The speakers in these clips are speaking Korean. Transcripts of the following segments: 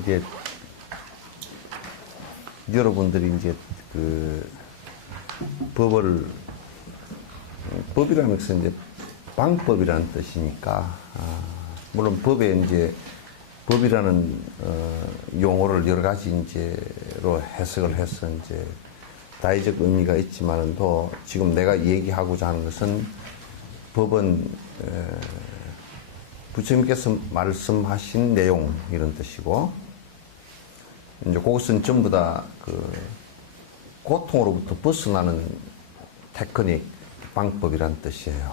이제 여러분들이 이제 그 법이라는 것은 이제 방법이라는 뜻이니까, 물론 법에 이제 법이라는 용어를 여러 가지 이제로 해석을 해서 이제 다의적 의미가 있지만도 지금 내가 얘기하고자 하는 것은 법은 부처님께서 말씀하신 내용 이런 뜻이고, 이제 그것은 전부 다 그 고통으로부터 벗어나는 테크닉, 방법이란 뜻이에요.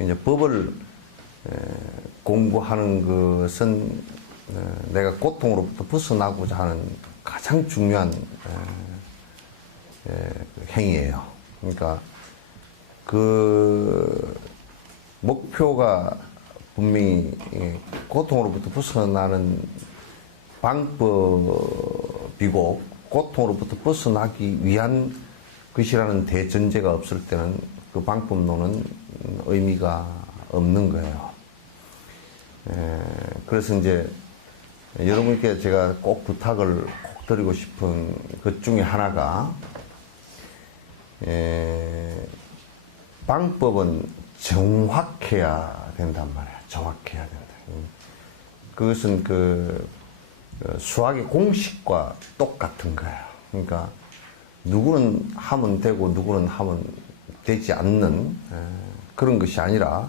이제 법을 공부하는 것은 내가 고통으로부터 벗어나고자 하는 가장 중요한 행위예요. 그러니까 그 목표가 분명히 고통으로부터 벗어나는 방법이고, 고통으로부터 벗어나기 위한 것이라는 대전제가 없을 때는 그 방법론은 의미가 없는 거예요. 그래서 이제 여러분께 제가 꼭 부탁을 꼭 드리고 싶은 것 중에 하나가, 방법은 정확해야 된단 말이에요. 정확해야 된다. 그것은 수학의 공식과 똑같은 거예요. 그러니까 누구는 하면 되고 누구는 하면 되지 않는 그런 것이 아니라,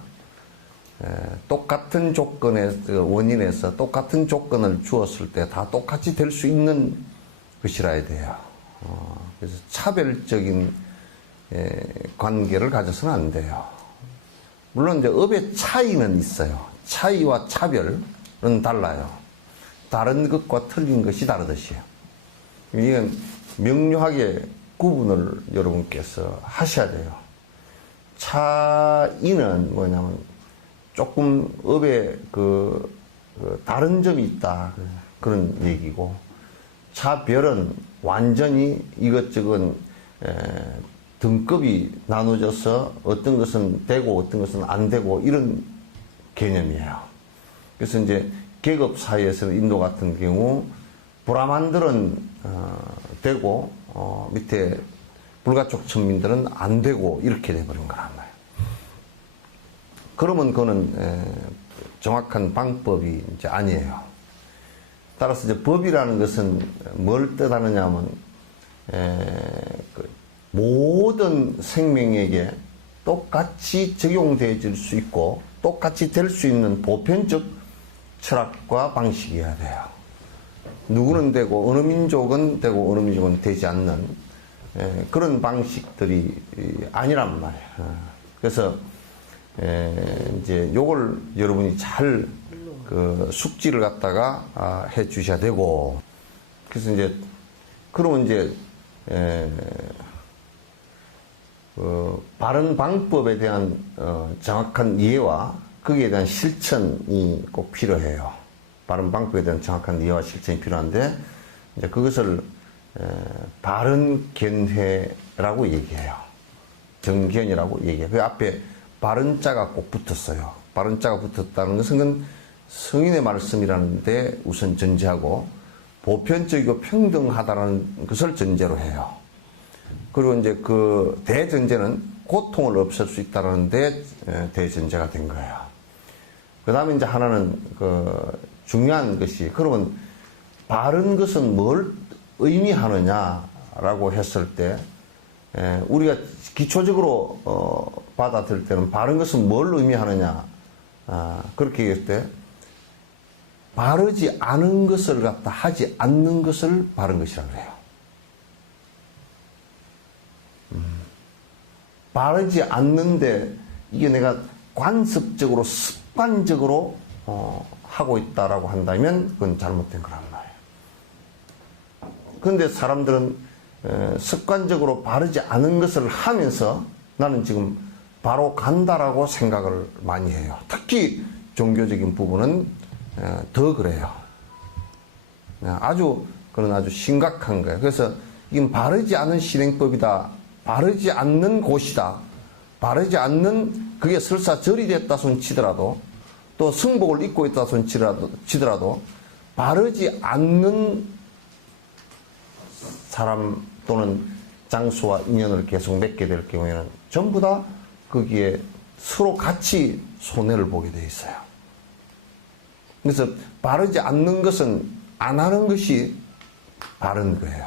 똑같은 조건의 원인에서 똑같은 조건을 주었을 때 다 똑같이 될 수 있는 것이라야 돼요. 그래서 차별적인 관계를 가져서는 안 돼요. 물론 이제 업의 차이는 있어요. 차이와 차별은 달라요. 다른 것과 틀린 것이 다르듯이요. 이건 명료하게 구분을 여러분께서 하셔야 돼요. 차이는 뭐냐면 조금 업에 다른 점이 있다, 그런 얘기고, 차별은 완전히 이것저것 등급이 나눠져서 어떤 것은 되고 어떤 것은 안 되고 이런 개념이에요. 그래서 이제 계급 사이에서는 인도 같은 경우 브라만들은 되고 밑에 불가촉 천민들은 안 되고 이렇게 돼버린 거란 말이에요. 그러면 그거는 정확한 방법이 이제 아니에요. 따라서 이제 법이라는 것은 뭘 뜻하느냐 하면 모든 생명에게 똑같이 적용되어질 수 있고 똑같이 될 수 있는 보편적 철학과 방식이어야 돼요. 누구는 되고 어느 민족은 되고 어느 민족은 되지 않는 그런 방식들이 아니란 말이에요. 그래서 이제 요걸 여러분이 잘 숙지를 갖다가 해 주셔야 되고, 그래서 이제 그러면 이제 바른 방법에 대한 정확한 이해와 거기에 대한 실천이 꼭 필요해요. 바른 방법에 대한 정확한 이해와 실천이 필요한데, 이제 그것을 바른 견해라고 얘기해요. 정견이라고 얘기해요. 그 앞에 바른 자가 꼭 붙었어요. 바른 자가 붙었다는 것은 성인의 말씀이라는데 우선 전제하고, 보편적이고 평등하다는 것을 전제로 해요. 그리고 이제 그 대전제는 고통을 없앨 수 있다는데 대전제가 된 거예요. 그 다음에 이제 하나는 중요한 것이, 그러면 바른 것은 뭘 의미하느냐라고 했을 때, 우리가 기초적으로 받아들일 때는 바른 것은 뭘 의미하느냐, 그렇게 얘기할 때 바르지 않은 것을 갖다 하지 않는 것을 바른 것이라고 해요. 바르지 않는데 이게 내가 관습적으로 습관적으로 하고 있다라고 한다면 그건 잘못된 거란 말이에요. 그런데 사람들은 습관적으로 바르지 않은 것을 하면서 나는 지금 바로 간다라고 생각을 많이 해요. 특히 종교적인 부분은 더 그래요. 그건 아주 심각한 거예요. 그래서 이건 바르지 않은 실행법이다, 바르지 않는 곳이다, 바르지 않는, 그게 설사 절이 됐다 손 치더라도, 또 성복을 입고 있다 손 치더라도 바르지 않는 사람 또는 장수와 인연을 계속 맺게 될 경우에는 전부 다 거기에 서로 같이 손해를 보게 돼 있어요. 그래서 바르지 않는 것은 안 하는 것이 바른 거예요.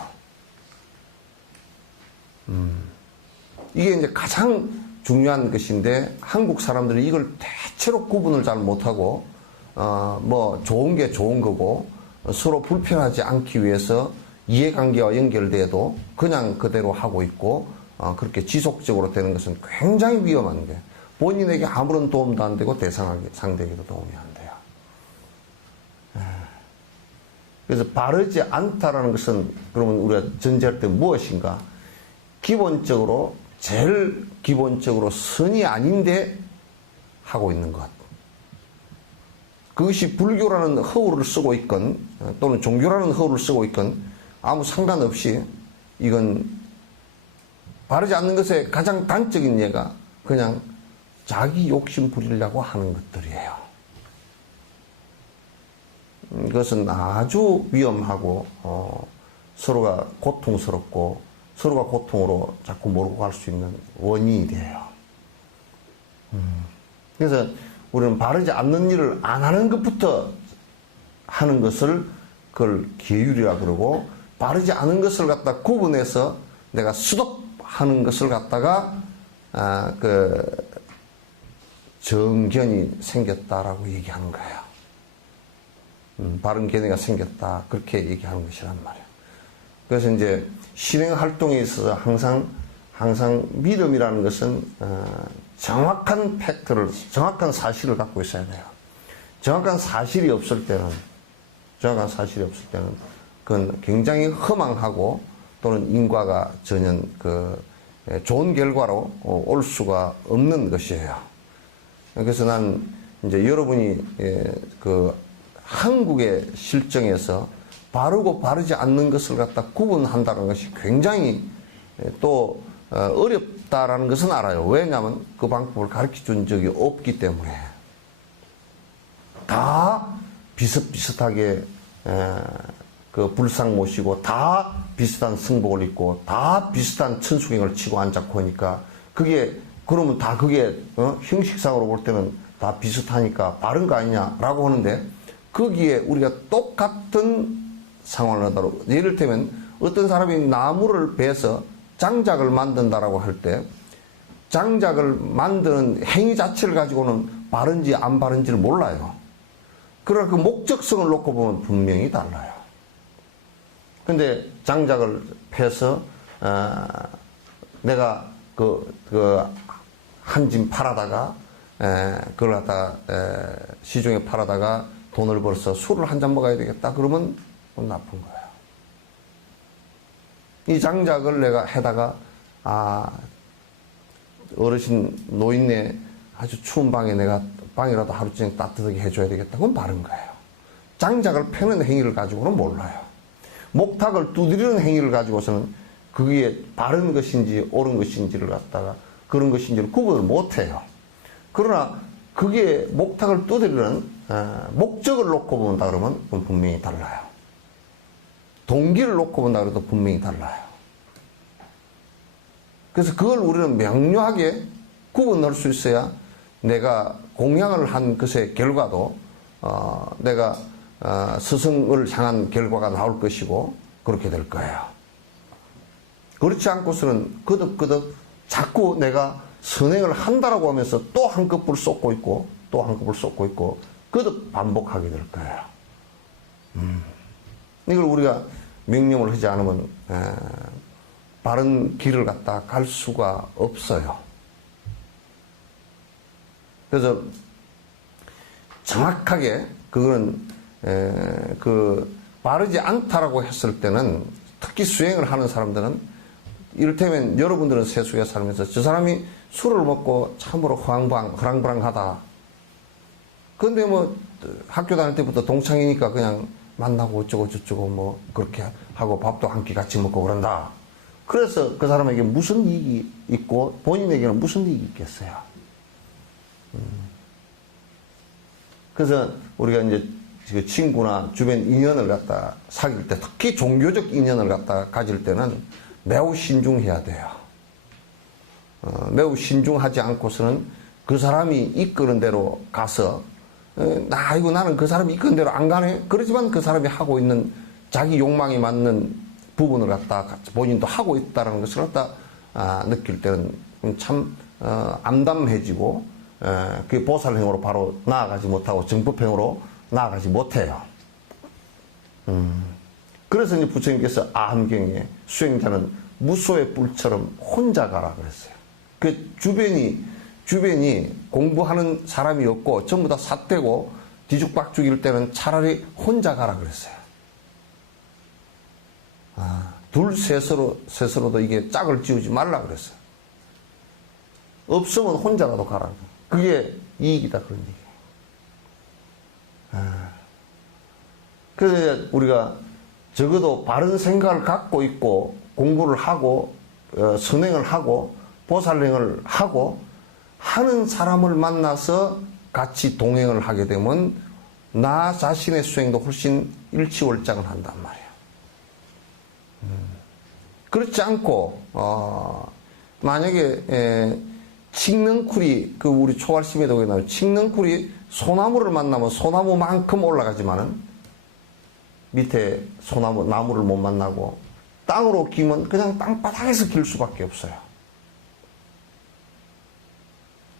이게 이제 가장 중요한 것인데 한국 사람들이 이걸 대체로 구분을 잘 못하고 뭐 좋은 게 좋은 거고 서로 불편하지 않기 위해서 이해관계와 연결돼도 그냥 그대로 하고 있고 그렇게 지속적으로 되는 것은 굉장히 위험한 게 본인에게 아무런 도움도 안 되고 상대에게도 도움이 안 돼요. 그래서 바르지 않다라는 것은 그러면 우리가 전제할 때 무엇인가? 기본적으로 제일 기본적으로 선이 아닌데 하고 있는 것. 그것이 불교라는 허울을 쓰고 있건 또는 종교라는 허울을 쓰고 있건 아무 상관없이 이건 바르지 않는 것의 가장 단적인 예가 그냥 자기 욕심 부리려고 하는 것들이에요. 이것은 아주 위험하고 서로가 고통스럽고 서로가 고통으로 자꾸 몰고 갈 수 있는 원인이 돼요. 그래서 우리는 바르지 않는 일을 안 하는 것부터 하는 것을 그걸 계율이라 그러고 바르지 않은 것을 갖다 구분해서 내가 수독하는 것을 갖다가 정견이 생겼다라고 얘기하는 거예요. 바른 견해가 생겼다 그렇게 얘기하는 것이란 말이에요. 그래서 이제 신행 활동에 있어서 항상 믿음이라는 것은 정확한 팩트를, 정확한 사실을 갖고 있어야 돼요. 정확한 사실이 없을 때는 그건 굉장히 허망하고 또는 인과가 전혀 좋은 결과로 올 수가 없는 것이에요. 그래서 난 이제 여러분이 한국의 실정에서 바르고 바르지 않는 것을 갖다 구분한다는 것이 굉장히 또 어렵다라는 것은 알아요. 왜냐하면 그 방법을 가르쳐 준 적이 없기 때문에. 다 비슷비슷하게 그 불상 모시고 다 비슷한 승복을 입고 다 비슷한 천수경을 치고 앉았고 하니까 그러면 다 그게 형식상으로 볼 때는 다 비슷하니까 바른 거 아니냐라고 하는데 거기에 우리가 똑같은 상황을 하도록 예를 들면 어떤 사람이 나무를 베서 장작을 만든다라고 할 때 장작을 만드는 행위 자체를 가지고는 바른지 안 바른지를 몰라요. 그러나 그 목적성을 놓고 보면 분명히 달라요. 근데 장작을 패서 내가 한 짐 팔아다가 그걸 갖다가 시중에 팔아다가 돈을 벌어서 술을 한 잔 먹어야 되겠다 그러면 나쁜 거예요. 이 장작을 내가 해다가 어르신 노인네 아주 추운 방에 내가 방이라도 하루 종일 따뜻하게 해줘야 되겠다 그건 바른 거예요. 장작을 패는 행위를 가지고는 몰라요. 목탁을 두드리는 행위를 가지고서는 그게 바른 것인지 옳은 것인지를 갖다가 그런 것인지를 구분을 못해요. 그러나 그게 목탁을 두드리는 목적을 놓고 본다 그러면 분명히 달라요. 동기를 놓고 본다 그래도 분명히 달라요. 그래서 그걸 우리는 명료하게 구분할 수 있어야 내가 공양을 한 것의 결과도 내가 스승을 향한 결과가 나올 것이고 그렇게 될 거예요. 그렇지 않고서는 거듭거듭 자꾸 내가 선행을 한다라고 하면서 또 한꺼풀 쏟고 있고 또 한꺼풀 쏟고 있고 거듭 반복하게 될 거예요. 이걸 우리가 명령을 하지 않으면 바른 길을 갖다 갈 수가 없어요. 그래서 정확하게 그거는 바르지 않다라고 했을 때는 특히 수행을 하는 사람들은 이를테면 여러분들은 세속에 살면서 저 사람이 술을 먹고 참으로 허랑방랑하다. 근데 뭐 학교 다닐 때부터 동창이니까 그냥 만나고 어쩌고 저쩌고 뭐 그렇게 하고 밥도 한 끼 같이 먹고 그런다. 그래서 그 사람에게 무슨 이익이 있고 본인에게는 무슨 이익이 있겠어요. 그래서 우리가 이제 그 친구나 주변 인연을 갖다 사귈 때, 특히 종교적 인연을 갖다 가질 때는 매우 신중해야 돼요. 매우 신중하지 않고서는 그 사람이 이끄는 대로 가서 나는 그 사람이 이끄는 대로 안 가네. 그렇지만 그 사람이 하고 있는 자기 욕망이 맞는 부분을 갖다 본인도 하고 있다는 것을 갖다 느낄 때는 참 암담해지고 그 보살행으로 바로 나아가지 못하고 정법행으로 나아가지 못해요. 그래서 이제 부처님께서 아함경에 수행자는 무소의 뿔처럼 혼자 가라 그랬어요. 그 주변이 공부하는 사람이 없고 전부 다 삿되고 뒤죽박죽일 때는 차라리 혼자 가라 그랬어요. 둘 셋으로도 이게 짝을 지우지 말라 그랬어요. 없으면 혼자라도 가라. 그게 이익이다 그런 얘기예요. 그래서 우리가 적어도 바른 생각을 갖고 있고 공부를 하고 선행을 하고 보살행을 하고 하는 사람을 만나서 같이 동행을 하게 되면 나 자신의 수행도 훨씬 일치월장을 한단 말이에요. 그렇지 않고 만약에 칡넝쿨이 그 우리 초월심에도 나와요. 칡넝쿨이 소나무를 만나면 소나무만큼 올라가지만은 밑에 나무를 못 만나고 땅으로 기면 그냥 땅바닥에서 길 수밖에 없어요.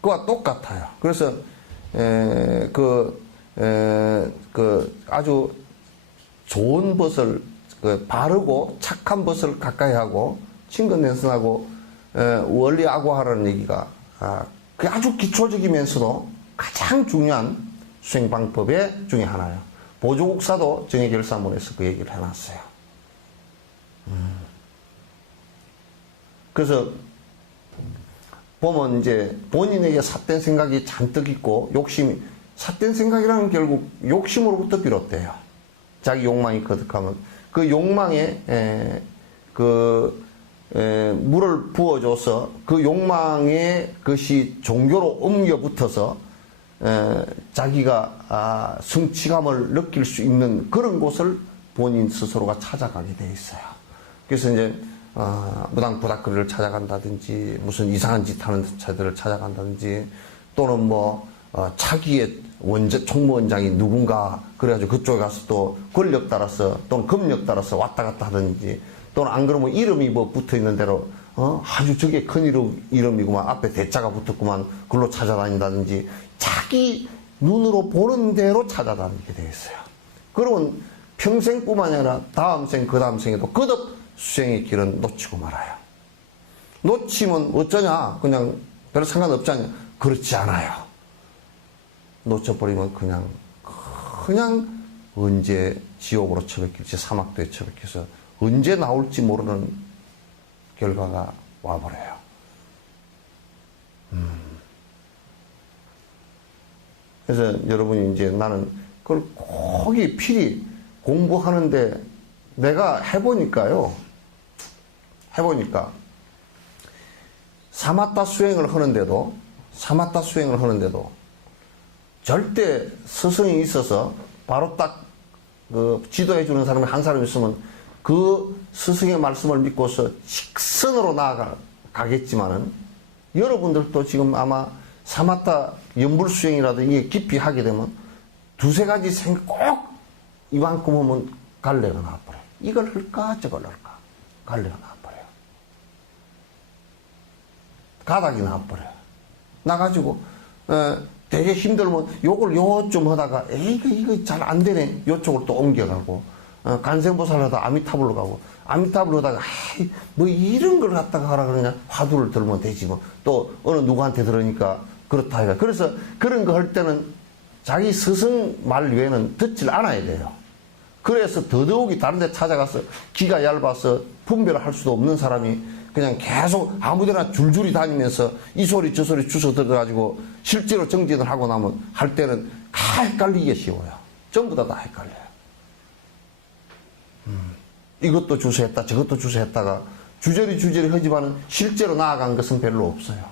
그와 똑같아요. 그래서 아주 좋은 벗을 바르고 착한 벗을 가까이 하고 친근연선하고 원리 악오하라는 얘기가 그게 아주 기초적이면서도 가장 중요한 수행 방법의 중에 하나예요. 보조국사도 정의결사문에서 그 얘기를 해놨어요. 그래서 보면 이제 본인에게 삿된 생각이 잔뜩 있고 삿된 생각이라는 건 결국 욕심으로부터 비롯돼요. 자기 욕망이 거듭하면 그 욕망에 물을 부어줘서 그 욕망의 것이 종교로 옮겨 붙어서 자기가 성취감을 느낄 수 있는 그런 곳을 본인 스스로가 찾아가게 돼 있어요. 그래서 이제 무당부닥거리를 찾아간다든지 무슨 이상한 짓 하는 자들을 찾아간다든지 또는 차기의 총무원장이 누군가 그래가지고 그쪽에 가서 또 권력 따라서 또는 금력 따라서 왔다 갔다 하든지 또는 안 그러면 이름이 붙어 있는 대로 아주 저게 큰 이름이구만 앞에 대자가 붙었구만 그걸로 찾아다닌다든지 자기 눈으로 보는 대로 찾아다니게 돼 있어요. 그러면 평생뿐만 아니라 다음 생 그 다음 생에도 거듭 수행의 길은 놓치고 말아요. 놓치면 어쩌냐 그냥 별 상관없잖아요. 그렇지 않아요. 놓쳐버리면 그냥 언제 지옥으로 처박힐지 사막도에 처박혀서 언제 나올지 모르는 결과가 와버려요. 그래서 여러분이 이제 나는 그걸 거기 필히 공부하는데 내가 해보니까 사마타 수행을 하는데도 절대 스승이 있어서 바로 딱 지도해 주는 사람이 한 사람 있으면 그 스승의 말씀을 믿고서 직선으로 나아가겠지만은 여러분들도 지금 아마 사마타 연불수행이라도 이게 깊이 하게 되면 두세 가지 생각 꼭 이만큼 하면 갈래가 나와버려요. 이걸 할까 저걸 할까 갈래가 나와버려요. 가닥이 나와버려요. 나가지고 되게 힘들면 요걸 요쯤 하다가 이거 잘 안 되네 요쪽으로 또 옮겨가고 간생보살 하다가 아미타불로 가고 아미타불로 하다가 뭐 이런 걸 갖다가 하라 그러냐 화두를 들면 되지 뭐 또 어느 누구한테 들으니까 그렇다 이거. 그래서 그런 거 할 때는 자기 스승 말 외에는 듣질 않아야 돼요. 그래서 더더욱이 다른 데 찾아가서 기가 얇아서 분별을 할 수도 없는 사람이 그냥 계속 아무데나 줄줄이 다니면서 이 소리 저 소리 주워 들어가지고 실제로 정진을 하고 나면 할 때는 다 헷갈리기 쉬워요. 전부 다 헷갈려요. 이것도 주소했다 저것도 주소했다가 주저리 하지만은 실제로 나아간 것은 별로 없어요.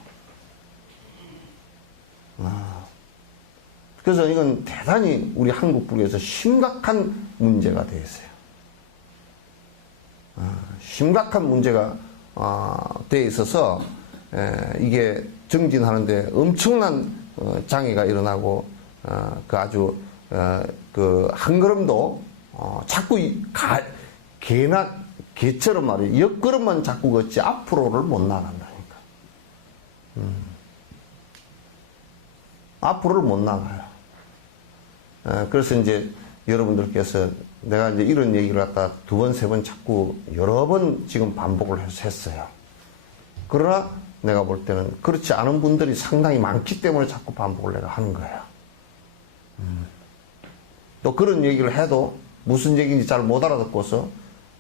그래서 이건 대단히 우리 한국 불교에서 심각한 문제가 되어 있어요. 심각한 문제가 되어 있어서 이게 정진하는데 엄청난 장애가 일어나고 그 아주 그 한 걸음도 자꾸 개처럼 말이에요. 옆걸음만 자꾸 걷지 앞으로를 못 나간다니까. 앞으로를 못 나가요. 그래서 이제 여러분들께서 내가 이제 이런 얘기를 갖다 두 번, 세 번 자꾸 여러 번 지금 반복을 했어요. 그러나 내가 볼 때는 그렇지 않은 분들이 상당히 많기 때문에 자꾸 반복을 내가 하는 거예요. 또 그런 얘기를 해도 무슨 얘기인지 잘 못 알아듣고서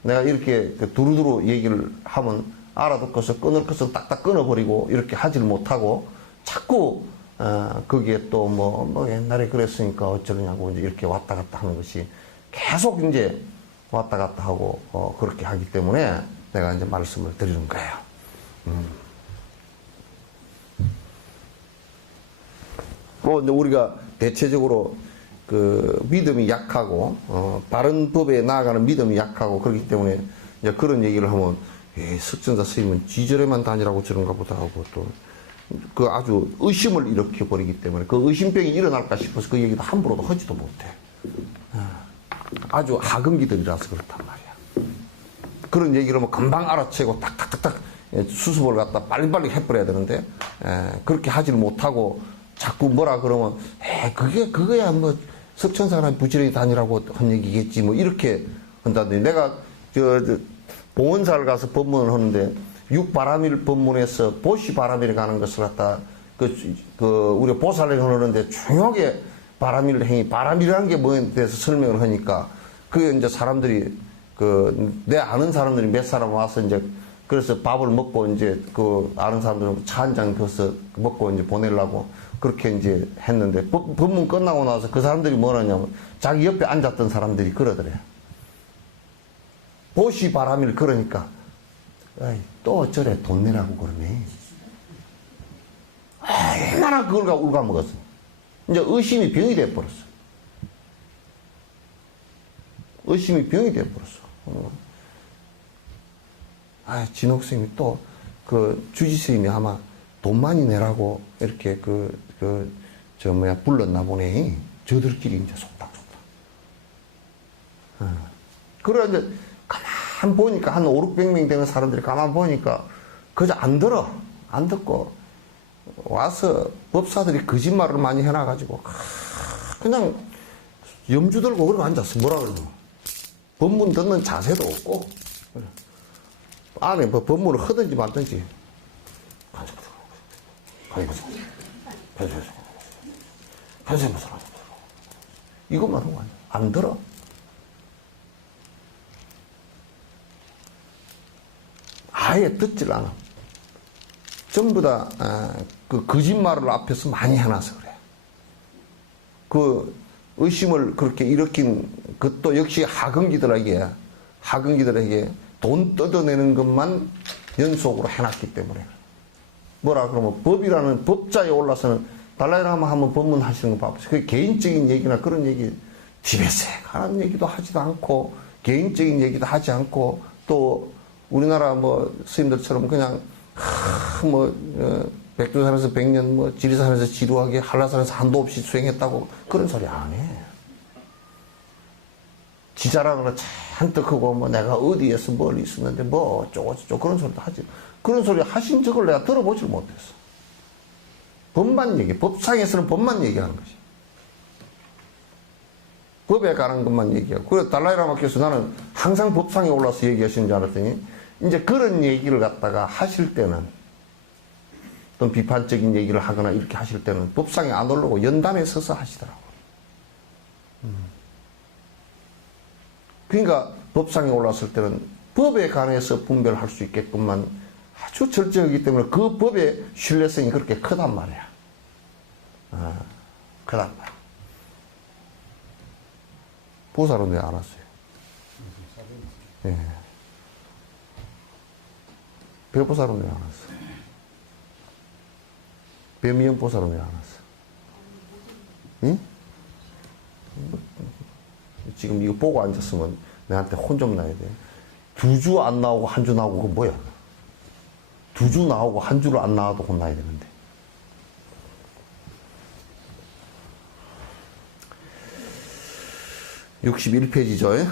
내가 이렇게 두루두루 얘기를 하면 알아듣고서 끊을 것을 딱딱 끊어버리고 이렇게 하질 못하고 자꾸 거기에 또 뭐 옛날에 그랬으니까 어쩌느냐고 이제 이렇게 왔다 갔다 하는 것이 계속 이제 왔다 갔다 하고 그렇게 하기 때문에 내가 이제 말씀을 드리는 거예요. 뭐 이제 우리가 대체적으로 그 믿음이 약하고 바른 법에 나아가는 믿음이 약하고 그렇기 때문에 이제 그런 얘기를 하면 석전사 스님은 지절에만 다니라고 저런가 보다 하고 또 그 아주 의심을 일으켜 버리기 때문에 그 의심병이 일어날까 싶어서 그 얘기도 함부로도 하지도 못해. 아주 하근기들이라서 그렇단 말이야. 그런 얘기를 하면 금방 알아채고 탁탁탁탁 수습을 갖다 빨리빨리 해버려야 되는데 그렇게 하지를 못하고 자꾸 뭐라 그러면 그거야 뭐 석천사나 부지런히 다니라고 한 얘기겠지 뭐 이렇게 한다더니 내가 봉원사를 가서 법문을 하는데 육바라밀 법문에서 보시바라밀에 가는 것을 갖다 우리 보살을 하는데 중요하게 바라밀 행위 바라밀이라는 게 뭐에 대해서 설명을 하니까 그게 이제 사람들이 내 아는 사람들이 몇 사람 와서 이제 그래서 밥을 먹고 이제 그 아는 사람들은 차 한 잔 줘서 먹고 이제 보내려고 그렇게 이제 했는데 법문 끝나고 나서 그 사람들이 뭐라냐면 자기 옆에 앉았던 사람들이 그러더래. 보시 바람일 그러니까 또 어쩌래 돈 내라고 그러네. 얼마나 그걸 울가먹었어. 이제 의심이 병이 돼버렸어. 의심이 병이 돼버렸어. 진옥스님이 또 주지스님이 아마 돈 많이 내라고 이렇게 불렀나 보네. 저들끼리 이제 속닥속닥. 그래 이제 가만 보니까 한 5, 600명 되는 사람들이 가만 보니까 그저 안 들어. 안 듣고 와서 법사들이 거짓말을 많이 해놔가지고 그냥 염주 들고 그러고 앉았어. 뭐라 그러노. 법문 듣는 자세도 없고 안에 뭐 법문을 하든지 말든지 이것만 하고 안 들어. 아예 듣질 않아. 전부 다 그 거짓말을 앞에서 많이 해놔서 그래. 그 의심을 그렇게 일으킨 그것도 역시 하근기들에게 돈 뜯어내는 것만 연속으로 해놨기 때문에. 뭐라 그러면 법이라는 법자에 올라서는 달라이라마 한번 법문하시는 거 봐보세요. 그게 개인적인 얘기나 그런 얘기 집에서 가는 얘기도 하지도 않고 개인적인 얘기도 하지 않고 또 우리나라 뭐 스님들처럼 그냥 백두산에서 100년 뭐 지리산에서 지루하게 한라산에서 한도 없이 수행했다고 그런 소리 안 해. 지자랑으로 잔뜩 하고 뭐 내가 어디에서 멀리 있었는데 뭐 어쩌고 그런 소리도 하지. 그런 소리 하신 적을 내가 들어보질 못했어. 법만 얘기, 법상에서는 법만 얘기하는 것이. 법에 관한 것만 얘기하고. 그래서 달라이라마께서 나는 항상 법상에 올라서 얘기하시는 줄 알았더니 이제 그런 얘기를 갖다가 하실 때는 어떤 비판적인 얘기를 하거나 이렇게 하실 때는 법상에 안 오르고 연단에 서서 하시더라고요. 그러니까 법상에 올랐을 때는 법에 관해서 분별할 수 있게끔만 아주 절제하기 때문에 그 법의 신뢰성이 그렇게 크단 말이야. 크단 말이야. 보살은 왜 안 왔어요? 예. 배보살은 왜 안 왔어? 배미영 보살은 왜 안 왔어? 응? 지금 이거 보고 앉았으면 내한테 혼 좀 나야 돼. 2주 안 나오고 한 주 나오고 그거 뭐야? 2주 나오고 한 주를 안 나와도 혼나야 되는데. (61페이지죠)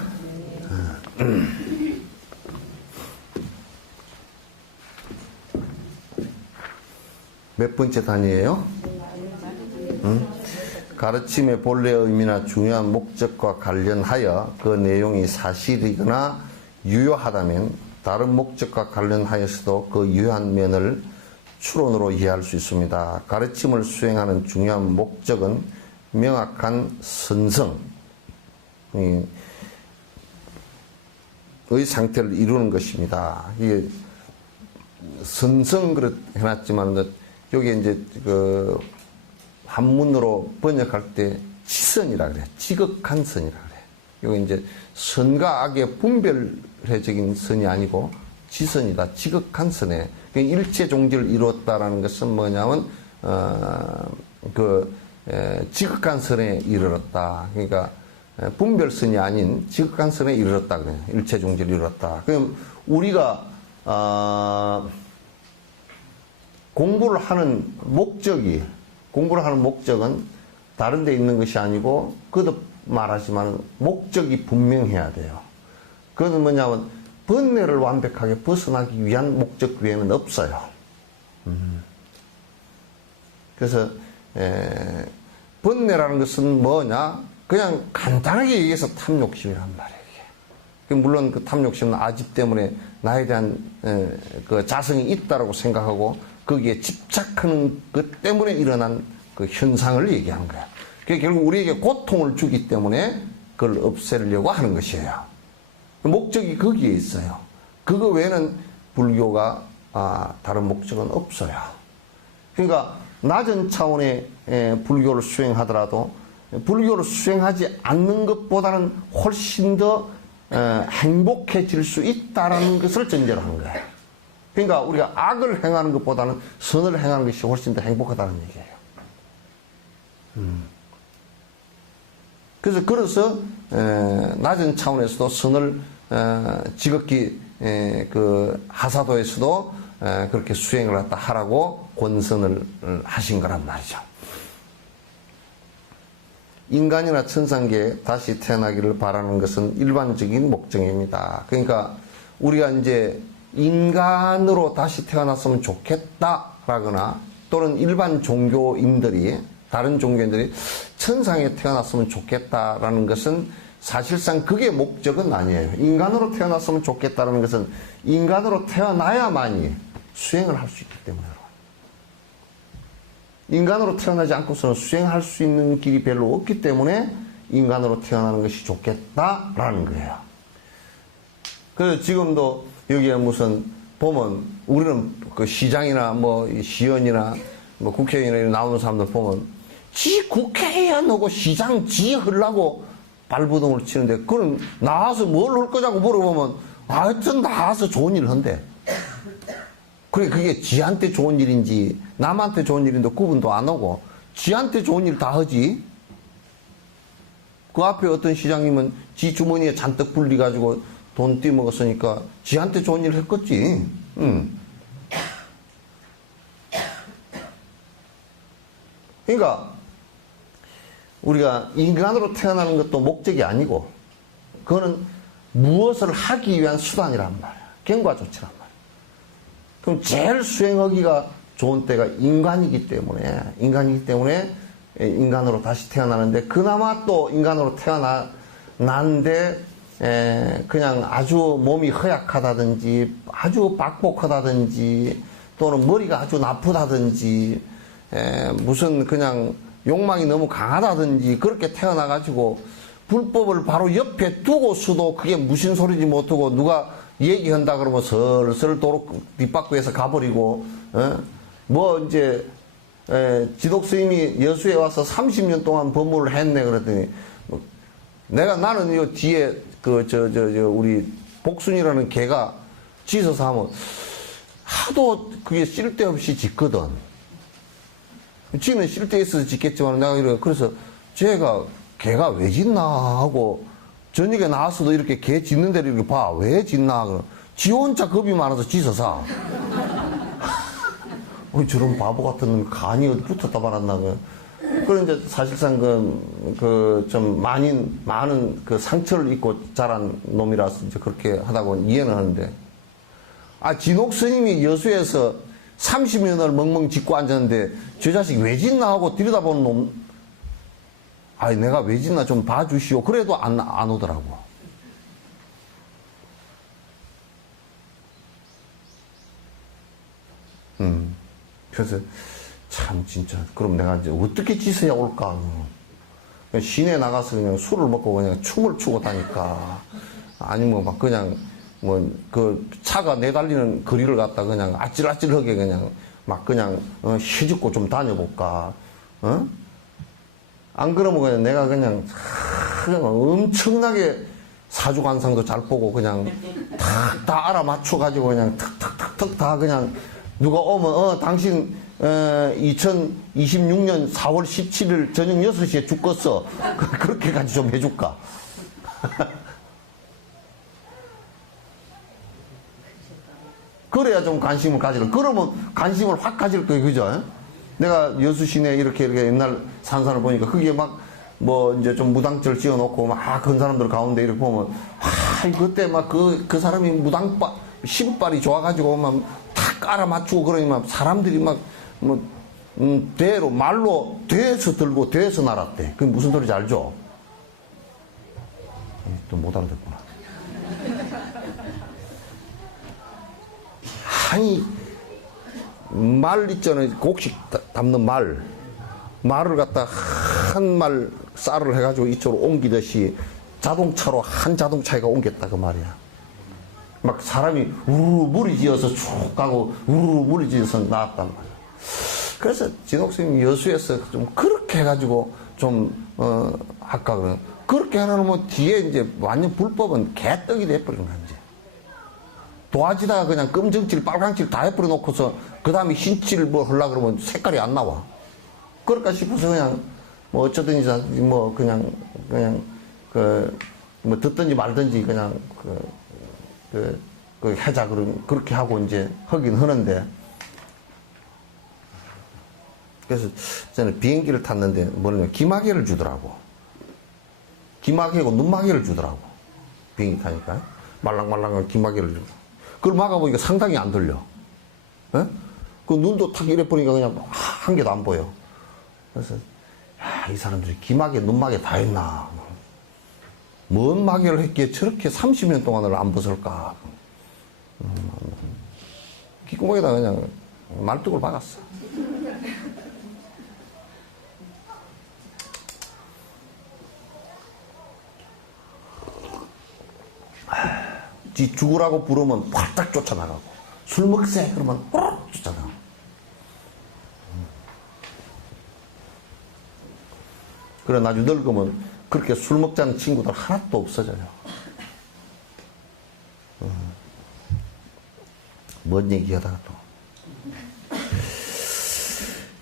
몇 번째 단위예요? 가르침의 본래 의미나 중요한 목적과 관련하여 그 내용이 사실이거나 유효하다면 다른 목적과 관련하여서도 그 유효한 면을 추론으로 이해할 수 있습니다. 가르침을 수행하는 중요한 목적은 명확한 선성의 상태를 이루는 것입니다. 이게 선성 그렇 해놨지만 여기 이제 그 한문으로 번역할 때 지선이라 그래. 지극한 선이라 그래. 여기 이제 선과 악의 분별회적인 선이 아니고 지선이다. 지극한 선에. 일체 종지를 이루었다라는 것은 뭐냐면 지극한 선에 이르렀다. 그러니까 분별선이 아닌 지극한 선에 이르렀다 그래. 일체 종지를 이루었다. 그럼 우리가 공부를 하는 목적은 다른 데 있는 것이 아니고, 그도 말하지만 목적이 분명해야 돼요. 그것은 뭐냐면, 번뇌를 완벽하게 벗어나기 위한 목적 외에는 없어요. 그래서, 번뇌라는 것은 뭐냐? 그냥 간단하게 얘기해서 탐욕심이란 말이에요. 물론 그 탐욕심은 아집 때문에 나에 대한 그 자성이 있다라고 생각하고 거기에 집착하는 것 때문에 일어난 그 현상을 얘기하는 거야. 그게 결국 우리에게 고통을 주기 때문에 그걸 없애려고 하는 것이에요. 목적이 거기에 있어요. 그거 외에는 불교가 다른 목적은 없어요. 그러니까 낮은 차원의 불교를 수행하더라도 불교를 수행하지 않는 것보다는 훨씬 더 행복해질 수 있다라는 것을 전제로 하는 거예요. 그러니까 우리가 악을 행하는 것보다는 선을 행하는 것이 훨씬 더 행복하다는 얘기예요. 그래서 낮은 차원에서도 선을 지극히 그 하사도에서도 그렇게 수행을 갖다 하라고 권선을 하신 거란 말이죠. 인간이나 천상계에 다시 태어나기를 바라는 것은 일반적인 목적입니다. 그러니까 우리가 이제 인간으로 다시 태어났으면 좋겠다라거나 또는 일반 종교인들이 다른 종교인들이 천상에 태어났으면 좋겠다라는 것은 사실상 그게 목적은 아니에요. 인간으로 태어났으면 좋겠다는 것은 인간으로 태어나야만이 수행을 할 수 있기 때문에. 인간으로 태어나지 않고서는 수행할 수 있는 길이 별로 없기 때문에 인간으로 태어나는 것이 좋겠다라는 거예요. 그래서 지금도 여기에 무슨 보면 우리는 그 시장이나 뭐 시의원이나 뭐 국회의원이나 나오는 사람들 보면 지 국회의원 하고 시장 지 하려고 발버둥을 치는데 그럼 나와서 뭘 할 거냐고 물어보면 하여튼 나와서 좋은 일을 한대. 그래, 그게 지한테 좋은 일인지 남한테 좋은 일인데 구분도 안 하고 지한테 좋은 일 다 하지. 그 앞에 어떤 시장님은 지 주머니에 잔뜩 불리가지고 돈 떼먹었으니까 지한테 좋은 일 했겠지. 그러니까 우리가 인간으로 태어나는 것도 목적이 아니고 그거는 무엇을 하기 위한 수단이란 말이야. 경과조치란 말이야. 그럼 제일 수행하기가 좋은 때가 인간이기 때문에 인간으로 다시 태어나는데 그나마 또 인간으로 태어났는데 그냥 아주 몸이 허약하다든지 아주 박복하다든지 또는 머리가 아주 나쁘다든지 무슨 그냥 욕망이 너무 강하다든지 그렇게 태어나가지고 불법을 바로 옆에 두고서도 그게 무슨 소리지 못하고 누가 얘기한다 그러면 슬슬 도로 뒷바퀴에서 가버리고 뭐 이제 지독 스님이 여수에 와서 30년 동안 법무를 했네 그랬더니 나는 이 뒤에 우리 복순이라는 개가 짖어서 하면 하도 그게 쓸데없이 짖거든. 지는 쓸데 있어서 짖겠지만 내가 그래서 쟤가 개가 왜 짖나 하고 저녁에 나와서도 이렇게 개 짖는 데를 이렇게 봐. 왜 짖나? 지 혼자 겁이 많아서 짖어서. 저런 바보 같은 놈이 간이 어디 붙었다 말았나. 그런 이제 사실상 좀 많은 그 상처를 입고 자란 놈이라서 이제 그렇게 하다고 이해는 하는데. 진옥 스님이 여수에서 30년을 멍멍 짖고 앉았는데 저 자식 왜 짖나 하고 들여다보는 놈. 내가 왜 짖나 좀 봐주시오. 그래도 안 오더라고. 그래서 참 진짜 그럼 내가 이제 어떻게 짖어야 올까? 그냥 시내 나가서 그냥 술을 먹고 그냥 춤을 추고 다니까 아니면 막 그냥 그 차가 내달리는 거리를 갖다 그냥 아찔아찔하게 그냥 막 그냥 시집고 좀 다녀볼까? 안 그러면 그냥 내가 그냥 엄청나게 사주관상도 잘 보고 그냥 다 알아맞혀가지고 그냥 탁탁탁탁 다 그냥 누가 오면 당신 2026년 4월 17일 저녁 6시에 죽겠어. 그렇게까지 좀 해줄까? 그래야 좀 관심을 가지려. 그러면 관심을 확 가질 거예요. 그죠? 내가 여수 시내 이렇게 옛날 산산을 보니까 그게 막 이제 좀 무당절 지어놓고 막 그런 사람들 가운데 이렇게 보면 그때 막 그 사람이 신발이 좋아가지고 막 탁 알아맞추고 그러니까 사람들이 막 말로 대에서 들고 대에서 날았대. 그게 무슨 소리인지 알죠? 또 못 알아듣구나. 말 있잖아요. 곡식 담는 말을 갖다 한 말 쌀을 해가지고 이쪽으로 옮기듯이 자동차로 한 자동차가 옮겼다 그 말이야. 막 사람이 우르르 무리지어서 쭉 가고 우르르 무리지어서 나왔단 말이야. 그래서 진옥스님이 여수에서 좀 그렇게 해가지고 좀 아까 그렇게 해놓으면 뒤에 이제 완전 불법은 개떡이 돼버리는 거지. 도화지다가 그냥 검정칠 빨강칠 다 해버려 놓고서 그 다음에 흰칠 하려고 그러면 색깔이 안 나와. 그럴까 싶어서 그냥 어쩌든지 그냥 듣든지 말든지 그냥 하자 그렇게 하고 이제 하긴 하는데. 그래서 저는 비행기를 탔는데 뭐냐면 기마개를 주더라고. 기마개고 눈마개를 주더라고. 비행기 타니까 말랑말랑한 기마개를 주고. 그걸 막아보니까 상당히 안 들려. 에? 그 눈도 탁 이래 보니까 그냥 한 개도 안 보여. 그래서 이 사람들이 기마개, 눈마개 다 했나. 뭔 마개를 했기에 저렇게 30년 동안을 안 벗을까. 귓구멍에다 그냥 말뚝을 박았어. 지 죽으라고 부르면 팔딱 쫓아나가고 술 먹세 그러면 호락 쫓아나가고. 그래 나중에 늙으면 그렇게 술 먹자는 친구들 하나도 없어져요. 뭔 얘기하다가 또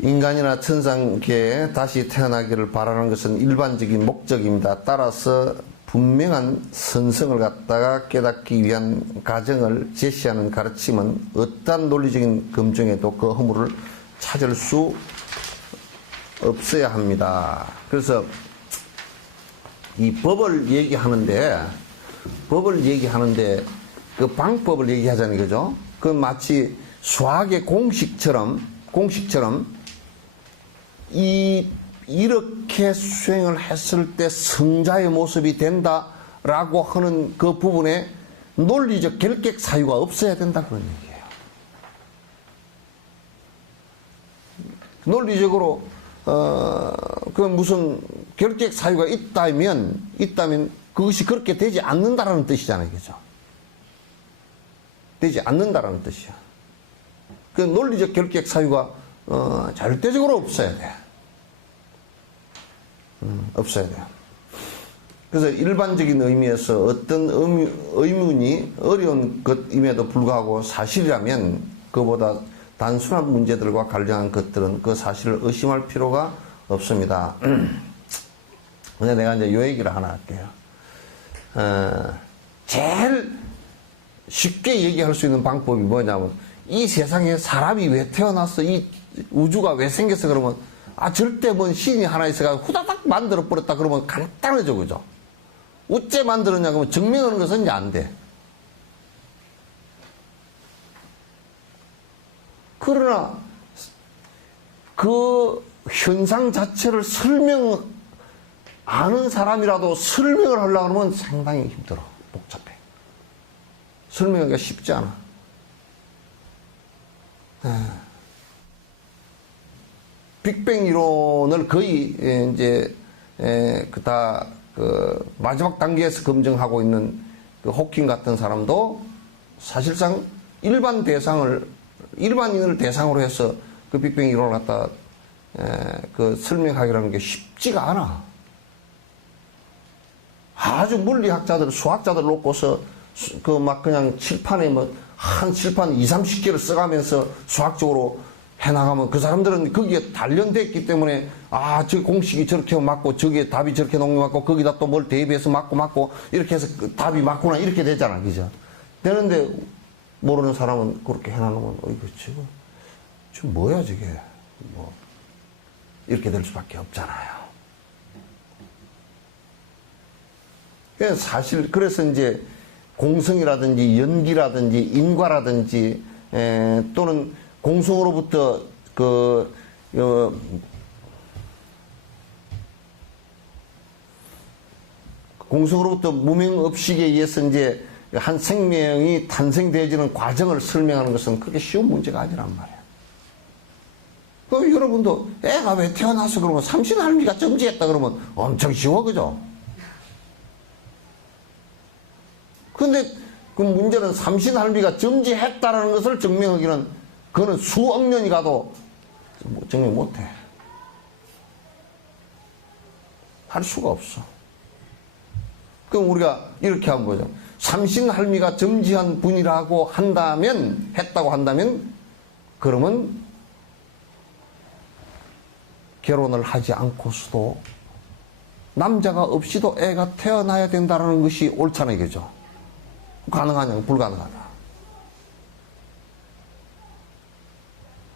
인간이나 천상계에 다시 태어나기를 바라는 것은 일반적인 목적입니다. 따라서 분명한 선성을 갖다가 깨닫기 위한 가정을 제시하는 가르침은 어떠한 논리적인 검증에도 그 허물을 찾을 수 없어야 합니다. 그래서 이 법을 얘기하는데 그 방법을 얘기하자는 거죠. 그 마치 수학의 공식처럼 이렇게 수행을 했을 때 성자의 모습이 된다라고 하는 그 부분에 논리적 결격 사유가 없어야 된다 그런 얘기예요. 논리적으로 그 무슨 결격 사유가 있다면 그것이 그렇게 되지 않는다라는 뜻이잖아요, 그죠? 되지 않는다라는 뜻이야. 그 논리적 결격 사유가 절대적으로 없어야 돼. 없어야 돼요. 그래서 일반적인 의미에서 어떤 의문이 어려운 것임에도 불구하고 사실이라면 그보다 단순한 문제들과 관련한 것들은 그 사실을 의심할 필요가 없습니다. 근데 내가 이제 요 얘기를 하나 할게요. 제일 쉽게 얘기할 수 있는 방법이 뭐냐면, 이 세상에 사람이 왜 태어났어? 이 우주가 왜 생겼어? 그러면, 절대 뭔 신이 하나 있어가지고 후다닥 만들어버렸다. 그러면 간단하죠, 그죠? 어째 만들었냐? 그러면 증명하는 것은 이제 안 돼. 그러나, 그 현상 자체를 아는 사람이라도 설명을 하려고 하면 상당히 힘들어. 복잡해. 설명하기가 쉽지 않아. 빅뱅 이론을 거의 이제 마지막 단계에서 검증하고 있는 그 호킹 같은 사람도 사실상 일반인을 대상으로 해서 그 빅뱅 이론을 갖다 설명하기라는 게 쉽지가 않아. 아주 물리학자들, 수학자들 놓고서 그냥 칠판에 한 칠판 2, 30개를 써가면서 수학적으로 해나가면 그 사람들은 거기에 단련됐기 때문에 저 공식이 저렇게 맞고 저기에 답이 저렇게 맞고 거기다 또 뭘 대입해서 맞고 이렇게 해서 그 답이 맞구나 이렇게 되잖아. 그죠? 되는데 모르는 사람은 그렇게 해놔놓으면 이거 지금 뭐야 저게 이렇게 될 수밖에 없잖아요. 사실 그래서 이제 공성이라든지 연기라든지 인과라든지 또는 공성으로부터 공성으로부터 무명업식에 의해서 이제 한 생명이 탄생되어지는 과정을 설명하는 것은 그렇게 쉬운 문제가 아니란 말이야. 여러분도 애가 왜 태어나서 그러면 삼신할미가 점지했다 그러면 엄청 쉬워, 그죠? 근데 그 문제는 삼신할미가 점지했다라는 것을 증명하기는 그거는 수억 년이 가도 증명 못해. 할 수가 없어. 그럼 우리가 이렇게 한 거죠. 삼신할미가 점지한 분이라고 했다고 한다면, 그러면 결혼을 하지 않고서도 남자가 없이도 애가 태어나야 된다는 것이 옳잖아요, 그죠? 가능하냐? 불가능하다.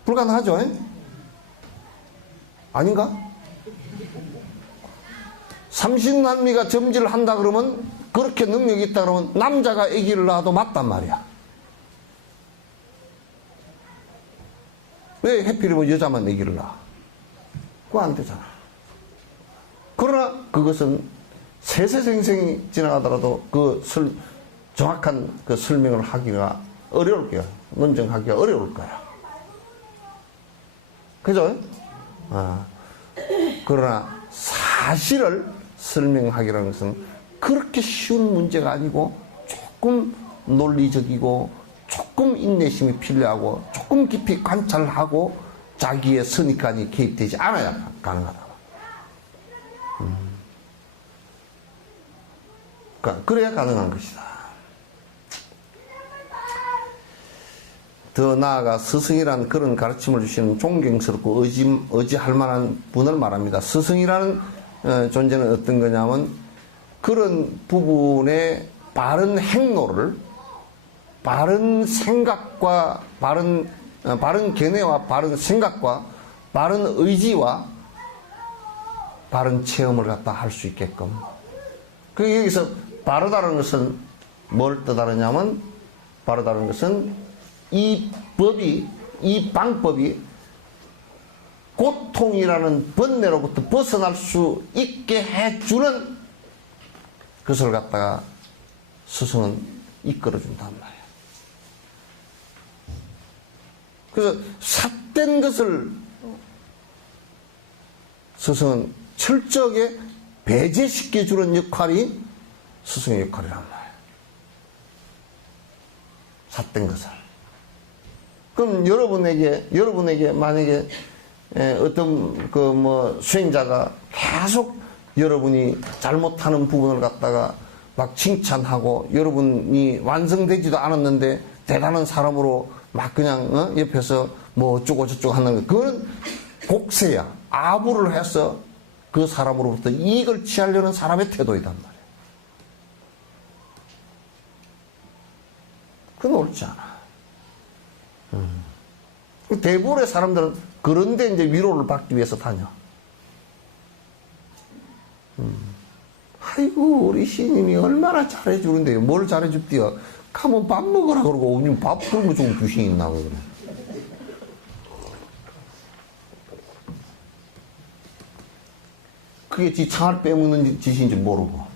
불가능하죠? 아닌가? 삼신할미가 점지를 한다 그러면, 그렇게 능력이 있다 그러면 남자가 아기를 낳아도 맞단 말이야. 왜 해필이면 여자만 아기를 낳아? 그거 안 되잖아. 그러나 그것은 세세생생이 지나가더라도 정확한 그 설명을 하기가 어려울 거야. 논증하기가 어려울 거야. 그죠? 그러나 사실을 설명하기라는 것은 그렇게 쉬운 문제가 아니고 조금 논리적이고 조금 인내심이 필요하고 조금 깊이 관찰하고 자기의 선입관이 개입되지 않아야 가능하다. 그래야 가능한 것이다. 더 나아가 스승이라는 그런 가르침을 주시는 존경스럽고 의지할 만한 분을 말합니다. 스승이라는 존재는 어떤 거냐면, 그런 부분의 바른 행로를, 바른 생각과 바른 견해와 바른 생각과 바른 의지와 바른 체험을 갖다 할 수 있게끔. 여기서 바르다는 것은 뭘 뜻하느냐면, 바르다는 것은 이 방법이 고통이라는 번뇌로부터 벗어날 수 있게 해주는 것을 갖다가 스승은 이끌어준단 말이야. 그래서 삿된 것을 스승은 철저하게 배제시켜주는 역할이 스승의 역할이란 말이야. 삿된 것을. 그럼 여러분에게 만약에 어떤 수행자가 계속 여러분이 잘못하는 부분을 갖다가 막 칭찬하고, 여러분이 완성되지도 않았는데 대단한 사람으로 막 그냥 옆에서 뭐 어쩌고 저쩌고 하는 거, 그건 곡세야. 아부를 해서 그 사람으로부터 이익을 취하려는 사람의 태도이단 말이에요. 그건 옳지 않아. 대부분의 사람들은 그런데 이제 위로를 받기 위해서 다녀. 아이고, 우리 시님이 얼마나 잘해주는데요. 뭘 잘해줍디요? 가면 밥 먹으라 그러고, 오늘 밥 굶어 좋은 귀신이 있나, 그래. 그게 지 창을 빼먹는 짓인지 모르고.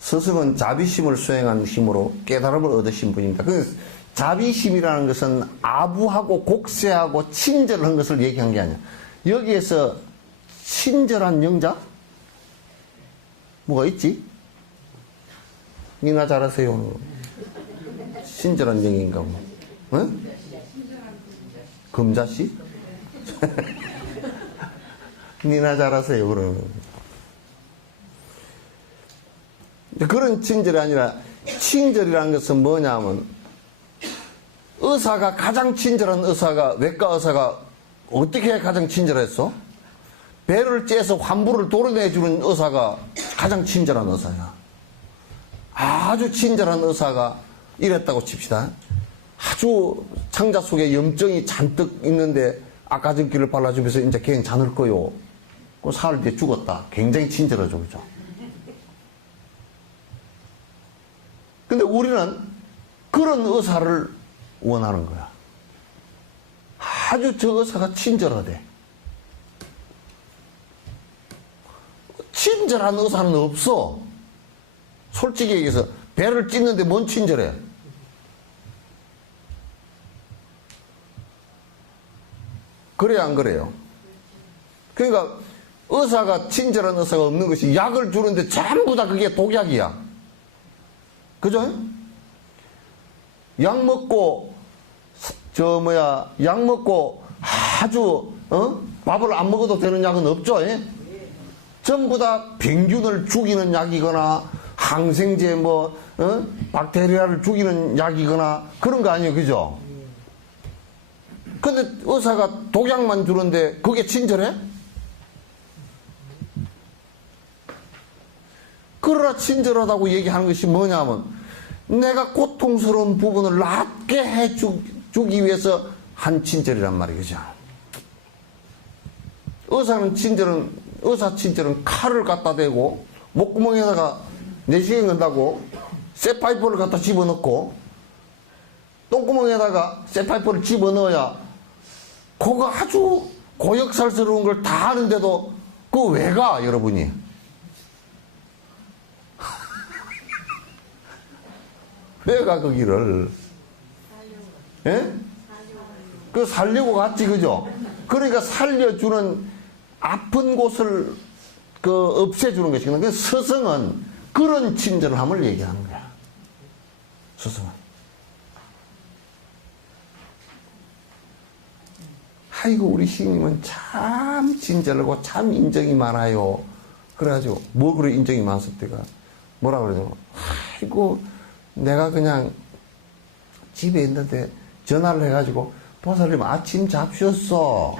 스승은 자비심을 수행한 힘으로 깨달음을 얻으신 분입니다. 그 자비심이라는 것은 아부하고 곡세하고 친절한 것을 얘기한 게 아니야. 여기에서 친절한 영자? 뭐가 있지? 니나 잘하세요. 친절한 영인가 뭐. 응? 금자씨? 니나 잘하세요, 그러면. 그런 친절이 아니라, 친절이라는 것은 뭐냐면, 의사가 가장 친절한 의사가, 외과 의사가 어떻게 가장 친절했어? 배를 째서 환부를 도려내주는 의사가 가장 친절한 의사야. 아주 친절한 의사가 이랬다고 칩시다. 아주 창자 속에 염증이 잔뜩 있는데 아까전기를 발라주면서 이제 걔는 자늘 거요. 그 사흘 뒤에 죽었다. 굉장히 친절하죠, 그죠? 근데 우리는 그런 의사를 원하는 거야. 아주 저 의사가 친절하대. 친절한 의사는 없어. 솔직히 얘기해서 배를 찢는데 뭔 친절해? 그래야 안 그래요? 그러니까 의사가 친절한 의사가 없는 것이 약을 주는데 전부 다 그게 독약이야. 그죠? 약 먹고 약 먹고 아주 밥을 안 먹어도 되는 약은 없죠. 예? 전부 다 병균을 죽이는 약이거나 항생제 박테리아를 죽이는 약이거나 그런 거 아니에요, 그죠? 근데 의사가 독약만 주는데 그게 친절해? 그러나 친절하다고 얘기하는 것이 뭐냐면 내가 고통스러운 부분을 낫게 해주기 위해서 한 친절이란 말이죠. 의사 친절은 칼을 갖다 대고 목구멍에다가 내시경 건다고 쇠파이프를 갖다 집어넣고 똥구멍에다가 쇠파이프를 집어넣어야 그거 아주 고역살스러운 걸 다 하는데도 그거 왜 가, 여러분이? 왜 가, 그 길을? 예? 그 살려고 갔지, 그죠? 그러니까 살려주는 아픈 곳을 없애주는 것이거든. 그 스승은 그런 친절함을 얘기하는 거야. 스승은. 아이고, 우리 시인님은 참 친절하고 참 인정이 많아요. 그래가지고, 뭐 그래 인정이 많았을 때가. 뭐라 그러죠? 아이고, 내가 그냥 집에 있는데 전화를 해가지고, 보살님 아침 잡수셨어.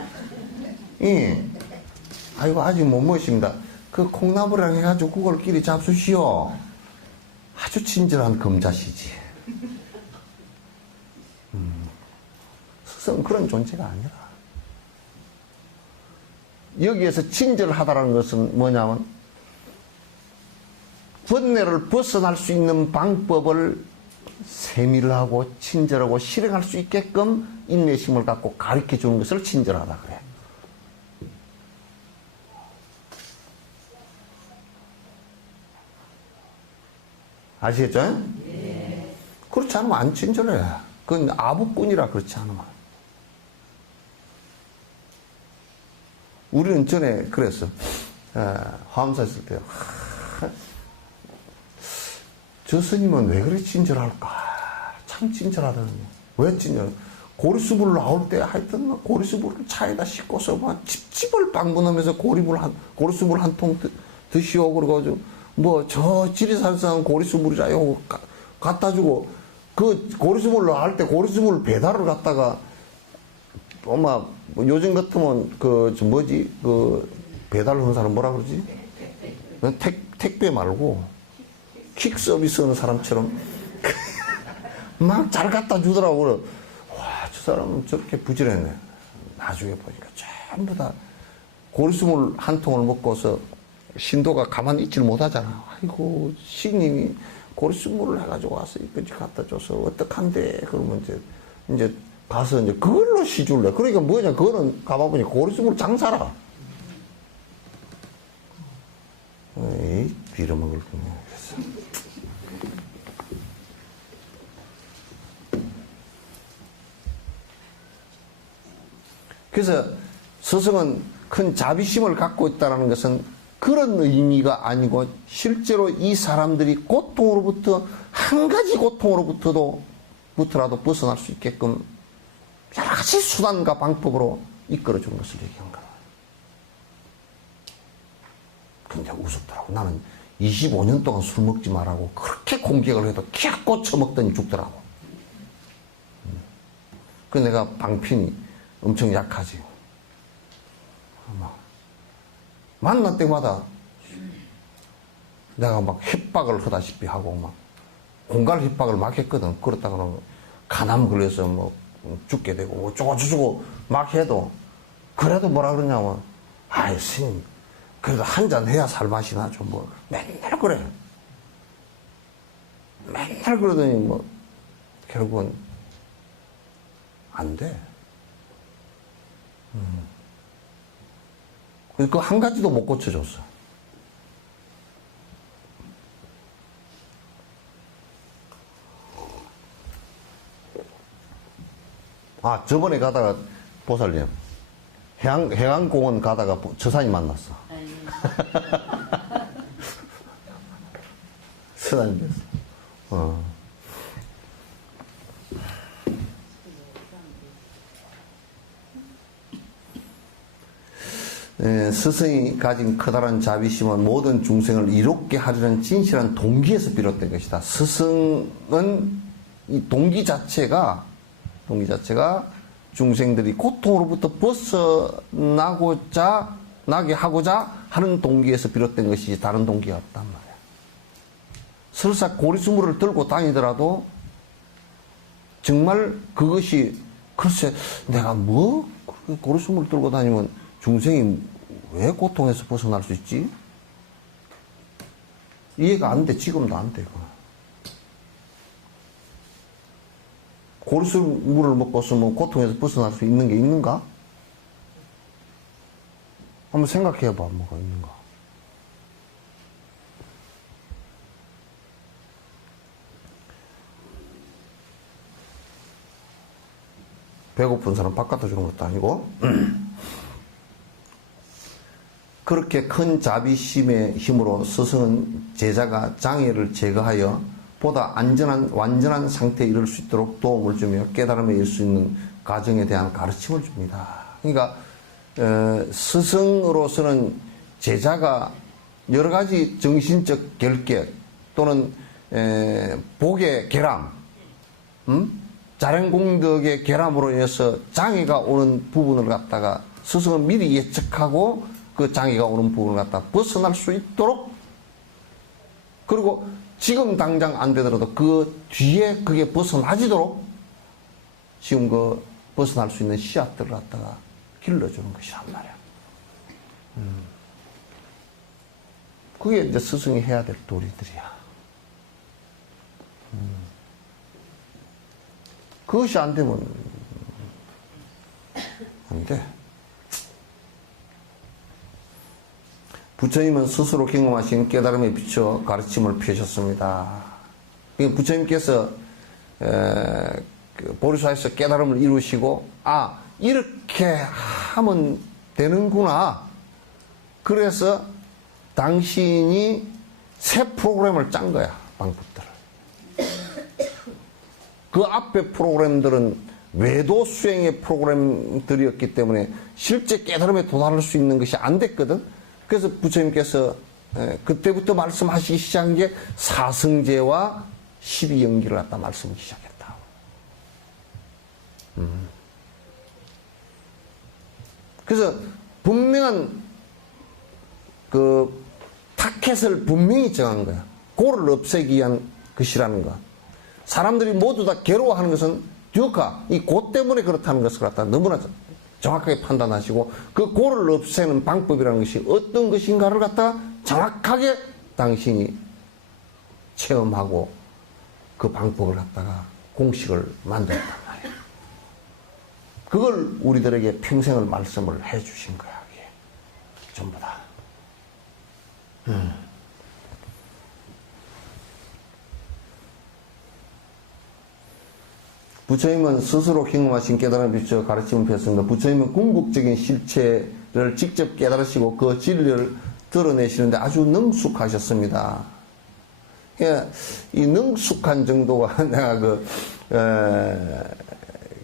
아이고, 아직 못 먹었습니다. 그 콩나물이랑 해가지고 그걸 끼리 잡수시오. 아주 친절한 금자시지. 스승은 그런 존재가 아니라. 여기에서 친절하다라는 것은 뭐냐면 번뇌를 벗어날 수 있는 방법을 세밀하고 친절하고 실행할 수 있게끔 인내심을 갖고 가르쳐 주는 것을 친절하다 그래. 아시겠죠? 네. 그렇지 않으면 안 친절해. 그건 아부꾼이라 그렇지 않으면. 우리는 전에 그랬어. 화엄사 있을 때요. 저 스님은 왜 그리 친절할까? 참 친절하다는. 왜 친절? 고리수불 나올 때 하여튼 고리수불을 차에다 싣고서 막 집집을 방문하면서 고리수불 한 통 드시오. 그래가지고, 뭐, 저 지리산성 고리수물이라요. 갖다 주고, 그 고리수물로 할 때 고리수물 배달을 갖다가, 엄마, 뭐 요즘 같으면, 배달을 하는 사람 뭐라 그러지? 택배 말고, 퀵 서비스 하는 사람처럼, 막 잘 갖다 주더라고. 와, 저 사람은 저렇게 부지런해. 나중에 보니까 전부 다 고리수물 한 통을 먹고서 신도가 가만히 있지를 못하잖아. 아이고, 시님이 고리수물을 해가지고 와서 이까지 갖다 줘서 어떡한데. 그러면 이제 가서 이제 그걸로 시줄래. 그러니까 뭐냐, 그거는 가봐보니 고리수물 장사라. 에이, 빌어먹을 거냐. 그래서 스승은 큰 자비심을 갖고 있다는 것은 그런 의미가 아니고 실제로 이 사람들이 고통으로부터 한 가지 고통으로부터라도 벗어날 수 있게끔 여러 가지 수단과 방법으로 이끌어주는 것을 얘기한 거야. 근데 우습더라고. 나는 25년 동안 술 먹지 말라고 그렇게 공격을 해도 기어코 처먹더니 죽더라고. 그래서 내가 방편이 엄청 약하지. 만날 때마다 내가 막 협박을 하다시피 하고 막 공갈 협박을 막 했거든. 그렇다고는 간암 걸려서 뭐 죽게 되고 어쩌고저쩌고 막 해도 그래도 뭐라 그러냐면 아이 스님 그래도 한잔 해야 살맛이 나죠. 뭐 맨날 그래. 맨날 그러더니 뭐 결국은 안 돼. 그 한 가지도 못 고쳐줬어. 아, 저번에 가다가 보살님, 해안공원 가다가 저산이 만났어. 서산이 됐어. 스승이 가진 커다란 자비심은 모든 중생을 이롭게 하려는 진실한 동기에서 비롯된 것이다. 스승은 이 동기 자체가 중생들이 고통으로부터 나게 하고자 하는 동기에서 비롯된 것이지 다른 동기가 없단 말이야. 설사 고리수물을 들고 다니더라도 정말 그것이 글쎄 내가 뭐 고리수물을 들고 다니면 중생이 왜 고통에서 벗어날 수 있지? 이해가 안 돼. 지금도 안 돼. 고리수물을 먹고서 뭐 고통에서 벗어날 수 있는 게 있는가? 한번 생각해봐. 뭐가 있는가? 배고픈 사람 밥 갖다 주는 것도 아니고 그렇게 큰 자비심의 힘으로 스승은 제자가 장애를 제거하여 보다 완전한 상태에 이를 수 있도록 도움을 주며 깨달음에 이를 수 있는 과정에 대한 가르침을 줍니다. 그러니까 스승으로서는 제자가 여러 가지 정신적 결계 또는 복의 결함, 자량공덕의 결함으로 인해서 장애가 오는 부분을 갖다가 스승은 미리 예측하고 그 장애가 오는 부분을 갖다 벗어날 수 있도록 그리고 지금 당장 안 되더라도 그 뒤에 그게 벗어나지도록 지금 그 벗어날 수 있는 씨앗들을 갖다가 길러주는 것이란 말이야. 그게 이제 스승이 해야 될 도리들이야. 그것이 안 되면 안 돼. 부처님은 스스로 경험하신 깨달음에 비춰 가르침을 펴셨습니다. 부처님께서 보리사에서 깨달음을 이루시고 이렇게 하면 되는구나. 그래서 당신이 새 프로그램을 짠 거야. 방법들을. 그 앞에 프로그램들은 외도 수행의 프로그램들이었기 때문에 실제 깨달음에 도달할 수 있는 것이 안 됐거든. 그래서 부처님께서 그때부터 말씀하시기 시작한 게 사성제와 12연기를 갖다 말씀하기 시작했다. 그래서 분명한 그 타켓을 분명히 정한 거야. 고를 없애기 위한 것이라는 거. 사람들이 모두 다 괴로워하는 것은 듀카, 이 고 때문에 그렇다는 것을 갖다 너무나 정확하게 판단하시고 그 고를 없애는 방법이라는 것이 어떤 것인가를 갖다 정확하게 당신이 체험하고 그 방법을 갖다가 공식을 만들었단 말이에요. 그걸 우리들에게 평생을 말씀을 해 주신 거야. 이게. 전부 다. 부처님은 스스로 경험하신 깨달음을 비추어 가르침을 폈습니다. 부처님은 궁극적인 실체를 직접 깨달으시고 그 진리를 드러내시는데 아주 능숙하셨습니다. 이 능숙한 정도가 내가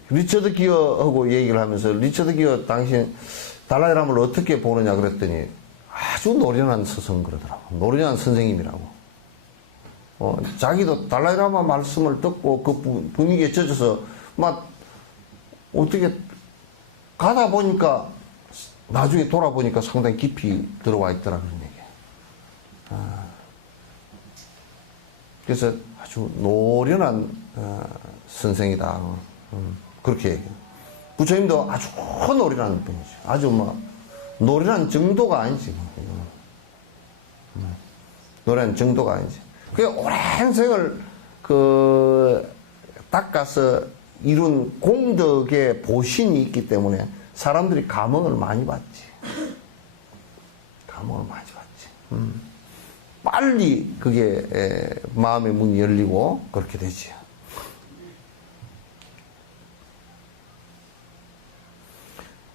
리처드 기어하고 얘기를 하면서 리처드 기어 당신 달라이라마를 어떻게 보느냐 그랬더니 아주 노련한 스승 그러더라고. 노련한 선생님이라고. 자기도 달라이라마 말씀을 듣고 그 분위기에 젖어서 막 어떻게 가다 보니까 나중에 돌아보니까 상당히 깊이 들어와 있더라 그런 얘기. 그래서 아주 노련한 선생이다. 그렇게 얘기해요. 부처님도 아주 노련한 분이죠. 아주 뭐 노련한 정도가 아니지. 노련한 정도가 아니지. 그 오랜 생을 닦아서 이룬 공덕의 보신이 있기 때문에 사람들이 감흥을 많이 받지. 감흥을 많이 받지. 빨리 그게 마음의 문이 열리고 그렇게 되지.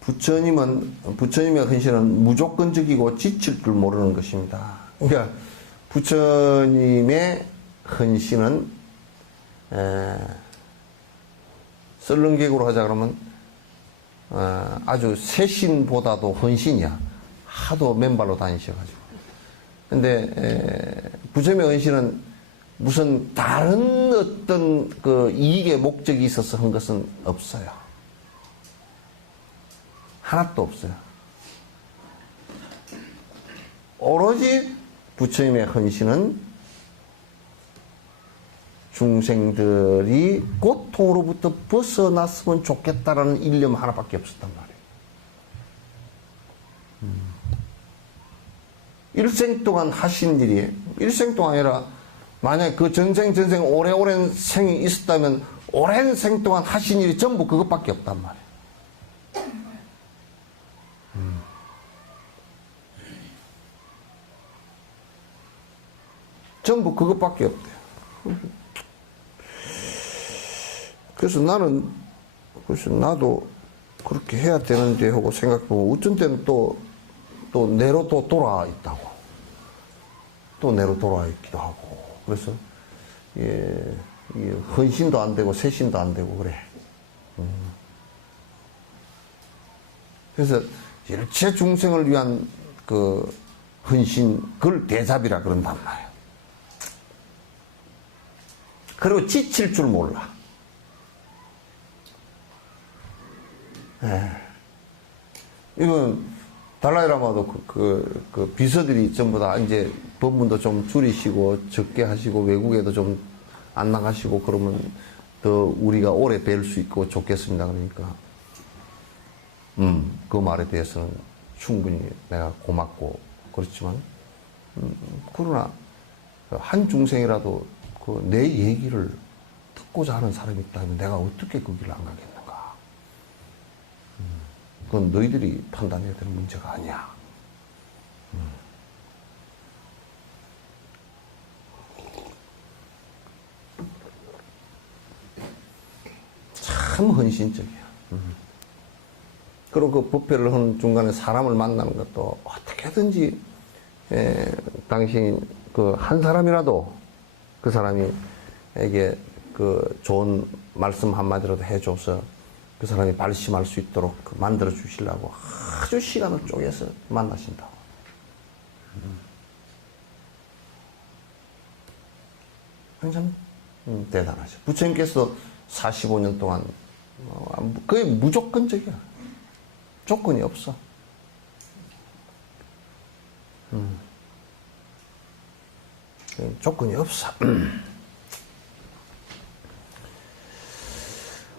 부처님의 헌신은 무조건적이고 지칠 줄 모르는 것입니다. 그러니까 부처님의 헌신은 썰렁객으로 하자 그러면 아주 세신보다도 헌신이야. 하도 맨발로 다니셔가지고. 근데 부처님의 헌신은 무슨 다른 어떤 그 이익의 목적이 있어서 한 것은 없어요. 하나도 없어요. 오로지 부처님의 헌신은 중생들이 고통으로부터 벗어났으면 좋겠다라는 일념 하나밖에 없었단 말이에요. 일생 동안 하신 일이, 일생 동안 아니라 만약에 그 전생 오래오랜 생이 있었다면 오랜 생 동안 하신 일이 전부 그것밖에 없단 말이에요. 전부 그것밖에 없대요. 그래서 나도 그렇게 해야 되는데 하고 생각해보고 어쩐 때는 또 내로 또 돌아와 있다고. 또 내로 돌아와 있기도 하고. 그래서, 헌신도 안 되고, 세신도 안 되고, 그래. 그래서, 일체 중생을 위한 그 헌신, 그걸 대잡이라 그런단 말이에요. 그리고 지칠 줄 몰라. 이건 달라이라마도 그 비서들이 전부 다 이제 법문도 좀 줄이시고 적게 하시고 외국에도 좀 안 나가시고 그러면 더 우리가 오래 뵐 수 있고 좋겠습니다. 그러니까 그 말에 대해서는 충분히 내가 고맙고 그렇지만 그러나 한 중생이라도 그 내 얘기를 듣고자 하는 사람이 있다면 내가 어떻게 그 길을 안 가겠는가. 그건 너희들이 판단해야 되는 문제가 아니야. 참 헌신적이야. 그리고 그 법회를 하는 중간에 사람을 만나는 것도 어떻게든지 당신 그 한 사람이라도 그 사람이에게 그 좋은 말씀 한마디라도 해줘서 그 사람이 발심할 수 있도록 만들어 주시려고 아주 시간을 쪼개서 만나신다고. 참 대단하죠. 부처님께서 45년 동안 거의 무조건적이야. 조건이 없어. 조건이 없어.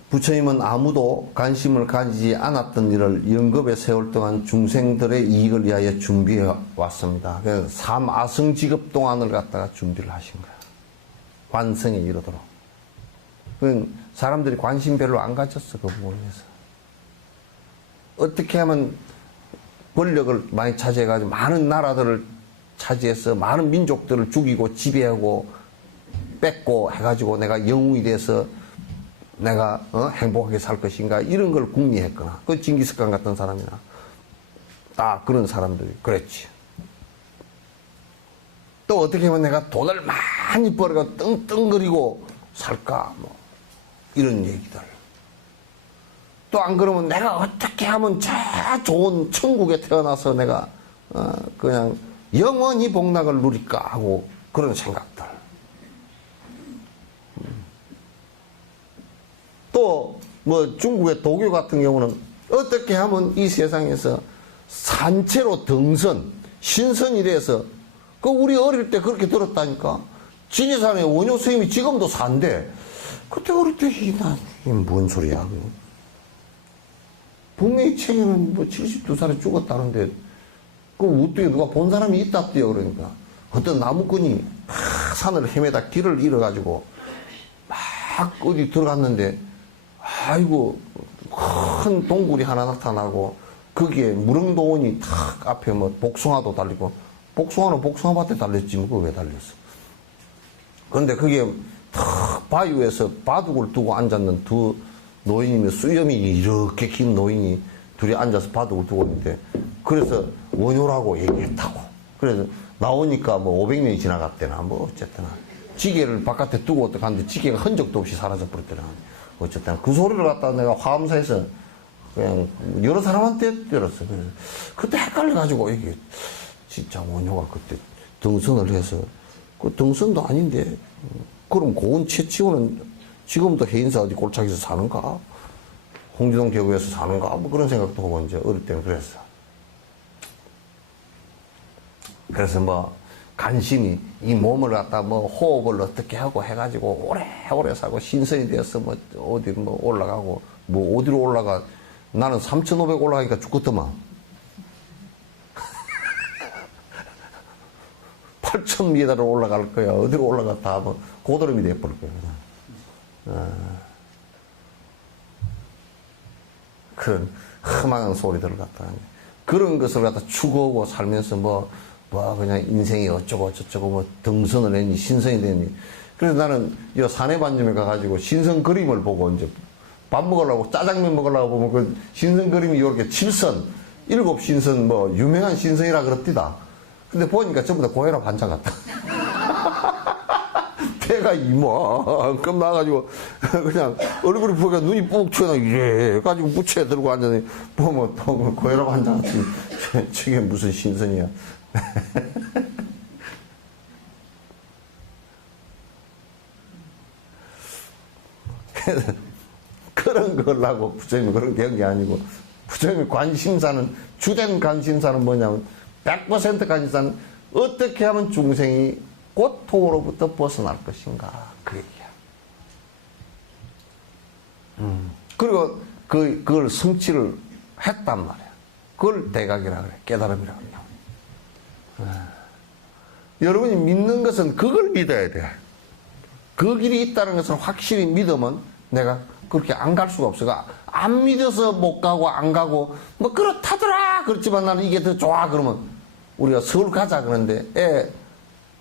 부처님은 아무도 관심을 가지지 않았던 일을 영겁의 세월 동안 중생들의 이익을 위하여 준비해 왔습니다. 그래서 삼아승직업 동안을 갖다가 준비를 하신 거야. 완성에 이르도록. 사람들이 관심 별로 안 가졌어, 그 부분에서. 어떻게 하면 권력을 많이 차지해가지고 많은 나라들을 차지해서 많은 민족들을 죽이고 지배하고 뺏고 해가지고 내가 영웅이 돼서 내가 행복하게 살 것인가 이런 걸 궁리했거나 그 징기스칸 같은 사람이나 딱 그런 사람들이 그랬지. 또 어떻게 하면 내가 돈을 많이 벌어가 떵떵거리고 살까 뭐 이런 얘기들. 또 안 그러면 내가 어떻게 하면 저 좋은 천국에 태어나서 내가 그냥 영원히 복락을 누릴까 하고 그런 생각들. 또 뭐 중국의 도교 같은 경우는 어떻게 하면 이 세상에서 산채로 등선, 신선이 돼서 그 우리 어릴 때 그렇게 들었다니까. 지리산의 원효 스님이 지금도 산대. 그때 어릴 때 이게 뭔 소리야. 분명히 책에는 뭐 72살에 죽었다는데 그 어떻게 누가 본 사람이 있답디요. 그러니까 어떤 나무꾼이 막 산을 헤매다 길을 잃어가지고 막 어디 들어갔는데 아이고 큰 동굴이 하나 나타나고 거기에 무릉도원이 탁 앞에 뭐 복숭아도 달리고 복숭아는 복숭아밭에 달렸지 뭐 그거 왜 달렸어. 그런데 그게 탁 바위에서 바둑을 두고 앉았는 두 노인이면 수염이 이렇게 긴 노인이 둘이 앉아서 바둑을 두고 있는데 그래서 원효라고 얘기했다고. 그래서 나오니까 뭐 500년이 지나갔대나 뭐 어쨌든 지게를 바깥에 두고 갔는데 지게가 흔적도 없이 사라져 버렸대나. 어쨌든 그 소리를 갖다 내가 화엄사에서 그냥 여러 사람한테 들었어. 그래서 그때 헷갈려가지고 이게 진짜 원효가 그때 등선을 해서 그 등선도 아닌데 그럼 고은 최치호는 지금도 해인사 어디 골짜기에서 사는가? 홍지동 계곡에서 사는가? 뭐 그런 생각도 하고 이제 어릴 때는 그랬어. 그래서 뭐 간신히 이 몸을 갖다 뭐 호흡을 어떻게 하고 해가지고 오래오래 살고 신선이 되어서 뭐 어디 뭐 올라가고 뭐 어디로 올라가. 나는 3,500 올라가니까 죽겠더만. 8,000m를 올라갈 거야. 어디로 올라갔다 하면 고드름이 돼버릴 거야. 그런 험한 소리들을 갖다 그런 것을 갖다 추구하고 살면서 뭐 그냥 인생이 어쩌고 저쩌고 뭐 등선을 했니 신선이 됐니. 그래서 나는 이 사내반점에 가가지고 신선 그림을 보고 이제 밥 먹으려고 짜장면 먹으려고 보면 그 신선 그림이 이렇게 7선 7신선 뭐 유명한 신선이라 그럽디다. 근데 보니까 전부 다 고혈압 환자 같다. 배가 이만큼 나가지고 그냥 얼굴이 보니까 눈이 푹 튀어나 이래 가지고 부채 들고 앉았더니 보면 또 고혈압 환자 같은 저게 무슨 신선이야. 그런 걸라고 부처님이 그런 게 아니고 부처님의 관심사는 주된 관심사는 뭐냐면 100% 관심사는 어떻게 하면 중생이 고통으로부터 벗어날 것인가 그 얘기야. 그리고 그걸 성취를 했단 말이야. 그걸 대각이라 그래. 깨달음이라고 그래. 여러분이 믿는 것은 그걸 믿어야 돼. 그 길이 있다는 것을 확실히 믿으면 내가 그렇게 안 갈 수가 없어. 안 믿어서 못 가고 안 가고 뭐 그렇다더라 그렇지만 나는 이게 더 좋아 그러면 우리가 서울 가자 그러는데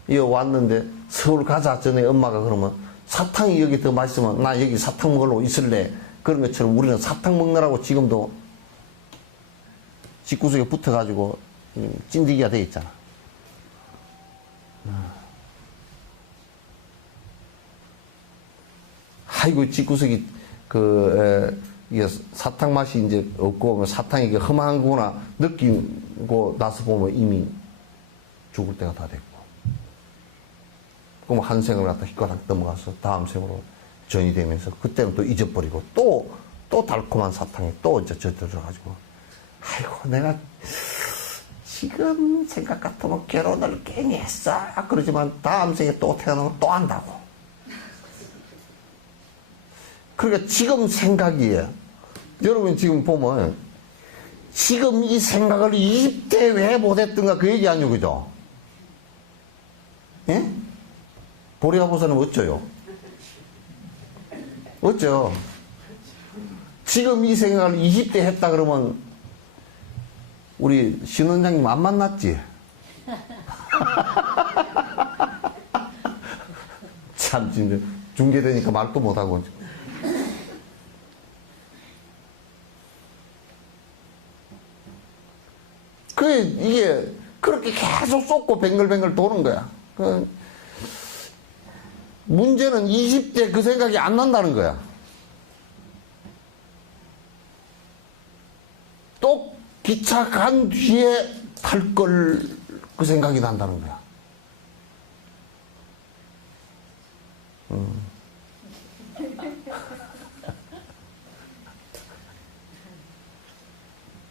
이거 왔는데 서울 가자 전에 엄마가 그러면 사탕이 여기 더 맛있으면 나 여기 사탕 먹으러 있을래. 그런 것처럼 우리는 사탕 먹느라고 지금도 집구석에 붙어가지고 찐디기가 돼 있잖아. 아이고 집구석이 이게 사탕 맛이 이제 없고 사탕이 이게 험한구나 느끼고 나서 보면 이미 죽을 때가 다 됐고. 그럼 한 생을 갖다 휘가닥 넘어가서 다음 생으로 전이 되면서 그때는 또 잊어버리고 또 달콤한 사탕에 또 이제 젖들어가지고 아이고 내가 지금 생각 같으면 결혼을 괜히 했어. 그러지만 다음 생에 또 태어나면 또 한다고. 그러니까 지금 생각이에요. 여러분 지금 보면 지금 이 생각을 20대 왜 못했던가 그 얘기 아니요, 그죠? 예? 보리아보사는 어쩌요? 어쩌? 지금 이 생각을 20대 했다 그러면 우리 신 원장님 안 만났지? 참 진짜 중계되니까 말도 못하고. 이게 그렇게 계속 쏟고 뱅글뱅글 도는 거야. 문제는 20대 그 생각이 안 난다는 거야. 또 기차 간 뒤에 탈 걸 그 생각이 난다는 거야.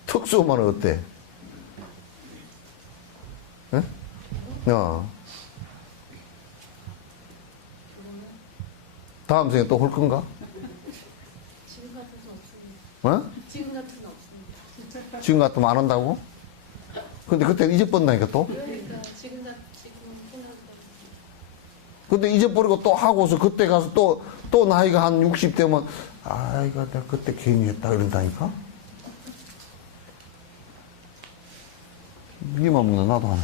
특수음악은 어때? 응? 다음 생에 또 올 건가? 지금 같은 수 없습니다. 어? 지금 같은 수 없습니다. 지금 같으면 안 한다고? 근데 그때 잊어버린다니까 또? 그러니까 지금 생각보다. 근데 잊어버리고 또 하고서 그때 가서 또 나이가 한 60대면 아이고 내가 그때 괜히 했다 이런다니까? 니만 먹나 나도 하는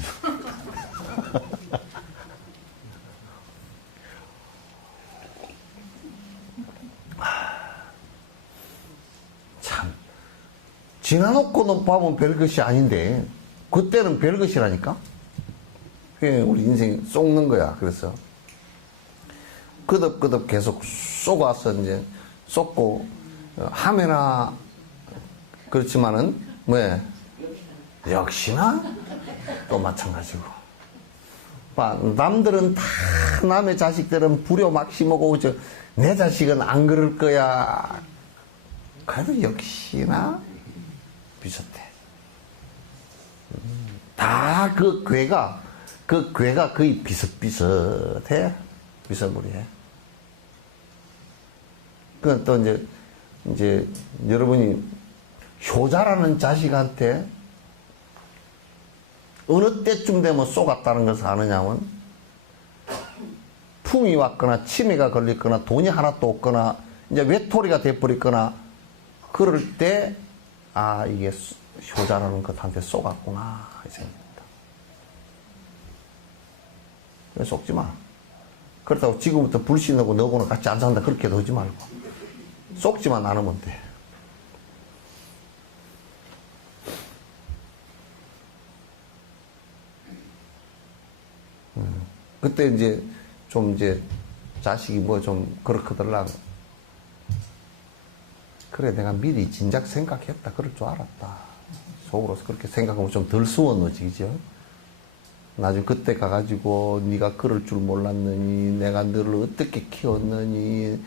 참 지나놓고는 보면 별것이 아닌데 그때는 별것이라니까? 그게 우리 인생 쏟는 거야. 그래서 끄덕끄덕 계속 쏘가서 이제 쏟고 하면아 그렇지만은 뭐야 역시나 또 마찬가지고 남들은 다 남의 자식들은 불효 막 심어고 내 자식은 안 그럴 거야. 그래도 역시나 비슷해. 다 그 괴가 거의 비슷비슷해. 비슷무리해. 그건 또 이제 여러분이 효자라는 자식한테 어느 때쯤 되면 쏘갔다는 것을 아느냐면 풍이 왔거나 치매가 걸렸거나 돈이 하나도 없거나 이제 외톨이가 돼버렸거나 그럴 때 이게 효자라는 것한테 쏘갔구나 이 생각입니다. 왜 쏘지 마. 그렇다고 지금부터 불신하고 너하고는 같이 안 산다 그렇게도 하지 말고 쏘지만 않으면 돼. 그때 이제 자식이 뭐 좀 그렇거들랑 그래 내가 미리 진작 생각했다 그럴 줄 알았다 속으로서 그렇게 생각하면 좀 덜 수원어지죠. 나중에 그때 가가지고 네가 그럴 줄 몰랐느니 내가 너를 어떻게 키웠느니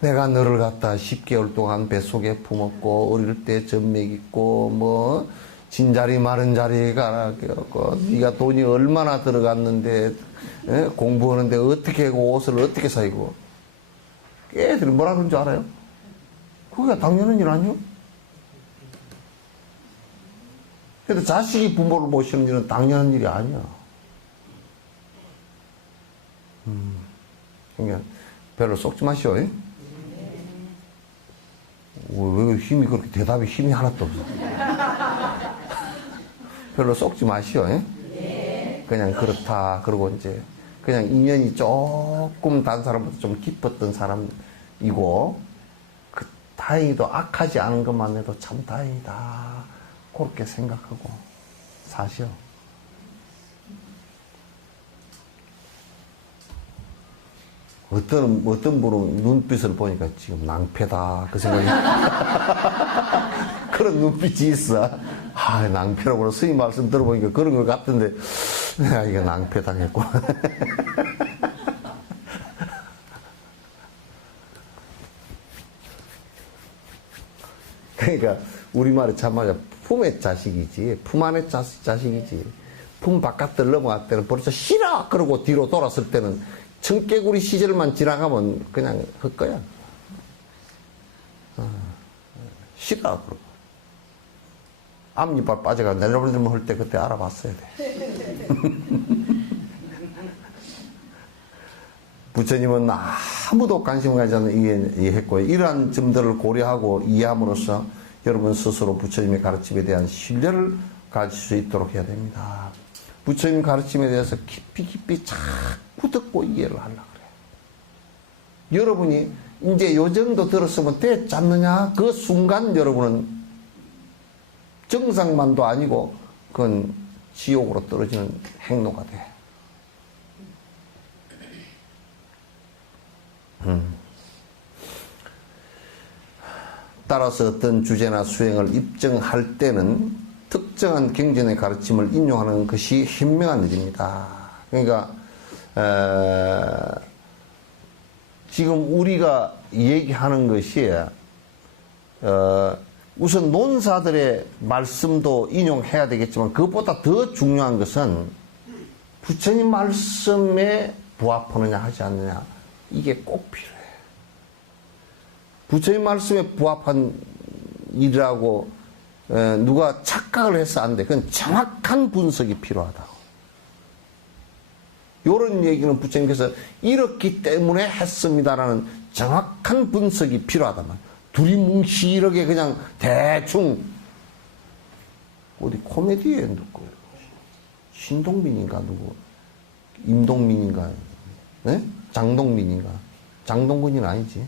내가 너를 갖다 10개월 동안 뱃속에 품었고 어릴 때 젖먹 있고 뭐 진자리 마른 자리에 가라 그래갖고 네가 돈이 얼마나 들어갔는데 공부하는데 어떻게 하고 옷을 어떻게 사이고 애들이 뭐라 그런 줄 알아요? 그게 당연한 일 아니요? 그래도 자식이 부모를 모시는 일은 당연한 일이 아니야. 그러니까 별로 속지 마시오. 왜 힘이 그렇게 대답이 힘이 하나도 없어. 별로 속지 마시오. 그냥 그렇다. 그리고 이제 그냥 인연이 조금 다른 사람보다 좀 깊었던 사람이고 다행히도 악하지 않은 것만 해도 참 다행이다. 그렇게 생각하고 사시오. 어떤 분은 눈빛을 보니까 지금 낭패다. 그 생각이. 그런 눈빛이 있어. 낭패라고 스님 말씀 들어보니까 그런 것 같은데, 내가 이게 낭패 당했구나. 그러니까 우리말에 참 맞아. 품의 자식이지. 품 안의 자식이지. 품 바깥을 넘어갈 때는 벌써 싫어! 그러고 뒤로 돌았을 때는 청개구리 시절만 지나가면 그냥 헛거야. 싫어! 그러고. 앞니빨 빠져가 내려버리면 할 때 그때 알아봤어야 돼. 부처님은 아무도 관심을 가지지 않는 이해했고요. 이러한 점들을 고려하고 이해함으로써 여러분 스스로 부처님의 가르침에 대한 신뢰를 가질 수 있도록 해야 됩니다. 부처님 가르침에 대해서 깊이 자꾸 듣고 이해를 하려고 그래요. 여러분이 이제 요 정도 들었으면 됐지 않느냐? 그 순간 여러분은 정상만도 아니고 그건 지옥으로 떨어지는 행로가 돼. 따라서 어떤 주제나 수행을 입증할 때는 특정한 경전의 가르침을 인용하는 것이 현명한 일입니다. 그러니까 지금 우리가 얘기하는 것이 우선 논사들의 말씀도 인용해야 되겠지만 그것보다 더 중요한 것은 부처님 말씀에 부합하느냐 하지 않느냐 이게 꼭 필요해. 부처님 말씀에 부합한 일이라고 누가 착각을 해서 안 돼. 그건 정확한 분석이 필요하다고. 요런 얘기는 부처님께서 이렇기 때문에 했습니다라는 정확한 분석이 필요하다만 두리뭉실하게 그냥 대충 어디 코미디에 누구 신동민인가 누구 임동민인가 네? 장동민인가 장동근이는 아니지.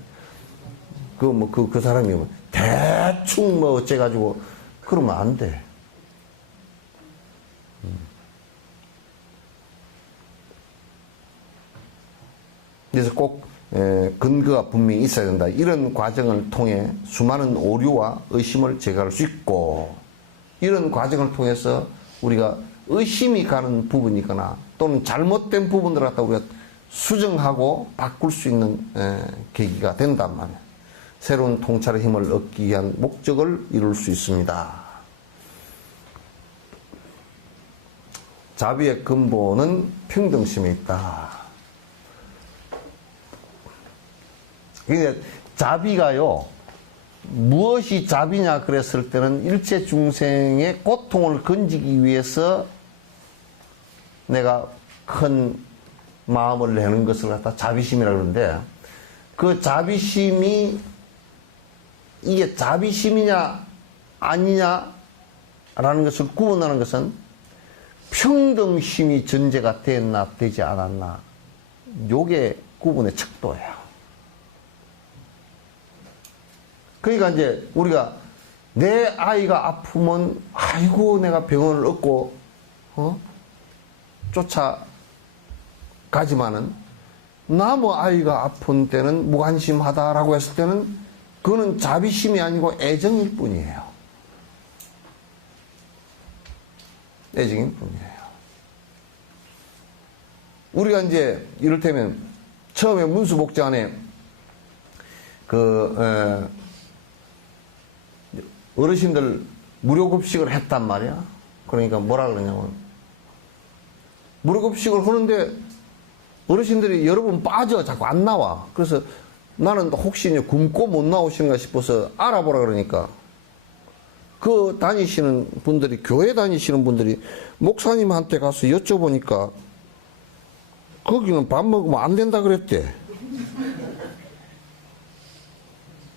그 사람이 뭐 대충 뭐 어째가지고 그러면 안 돼. 그래서 꼭 근거가 분명히 있어야 된다. 이런 과정을 통해 수많은 오류와 의심을 제거할 수 있고 이런 과정을 통해서 우리가 의심이 가는 부분이 있거나 또는 잘못된 부분들을 갖다 우리가 수정하고 바꿀 수 있는 계기가 된단 말이에요. 새로운 통찰의 힘을 얻기 위한 목적을 이룰 수 있습니다. 자비의 근본은 평등심에 있다. 그러니까 자비가요, 무엇이 자비냐 그랬을 때는 일체 중생의 고통을 건지기 위해서 내가 큰 마음을 내는 것을 갖다 자비심이라고 그러는데 그 자비심이 이게 자비심이냐 아니냐라는 것을 구분하는 것은 평등심이 전제가 됐나 되지 않았나 요게 구분의 척도예요. 그러니까 이제 우리가 내 아이가 아프면 아이고 내가 병원을 얻고 쫓아가지만은 나무 아이가 아픈 때는 무관심하다라고 했을 때는 그거는 자비심이 아니고 애정일 뿐이에요. 애정일 뿐이에요. 우리가 이제 이를테면 처음에 문수복장에 어르신들 무료급식을 했단 말이야. 그러니까 뭐라 그러냐면 무료급식을 하는데 어르신들이 여러 번 빠져 자꾸 안 나와. 그래서 나는 혹시 굶고 못 나오시는가 싶어서 알아보라 그러니까 그 다니시는 분들이 교회 다니시는 분들이 목사님한테 가서 여쭤보니까 거기는 밥 먹으면 안 된다 그랬대.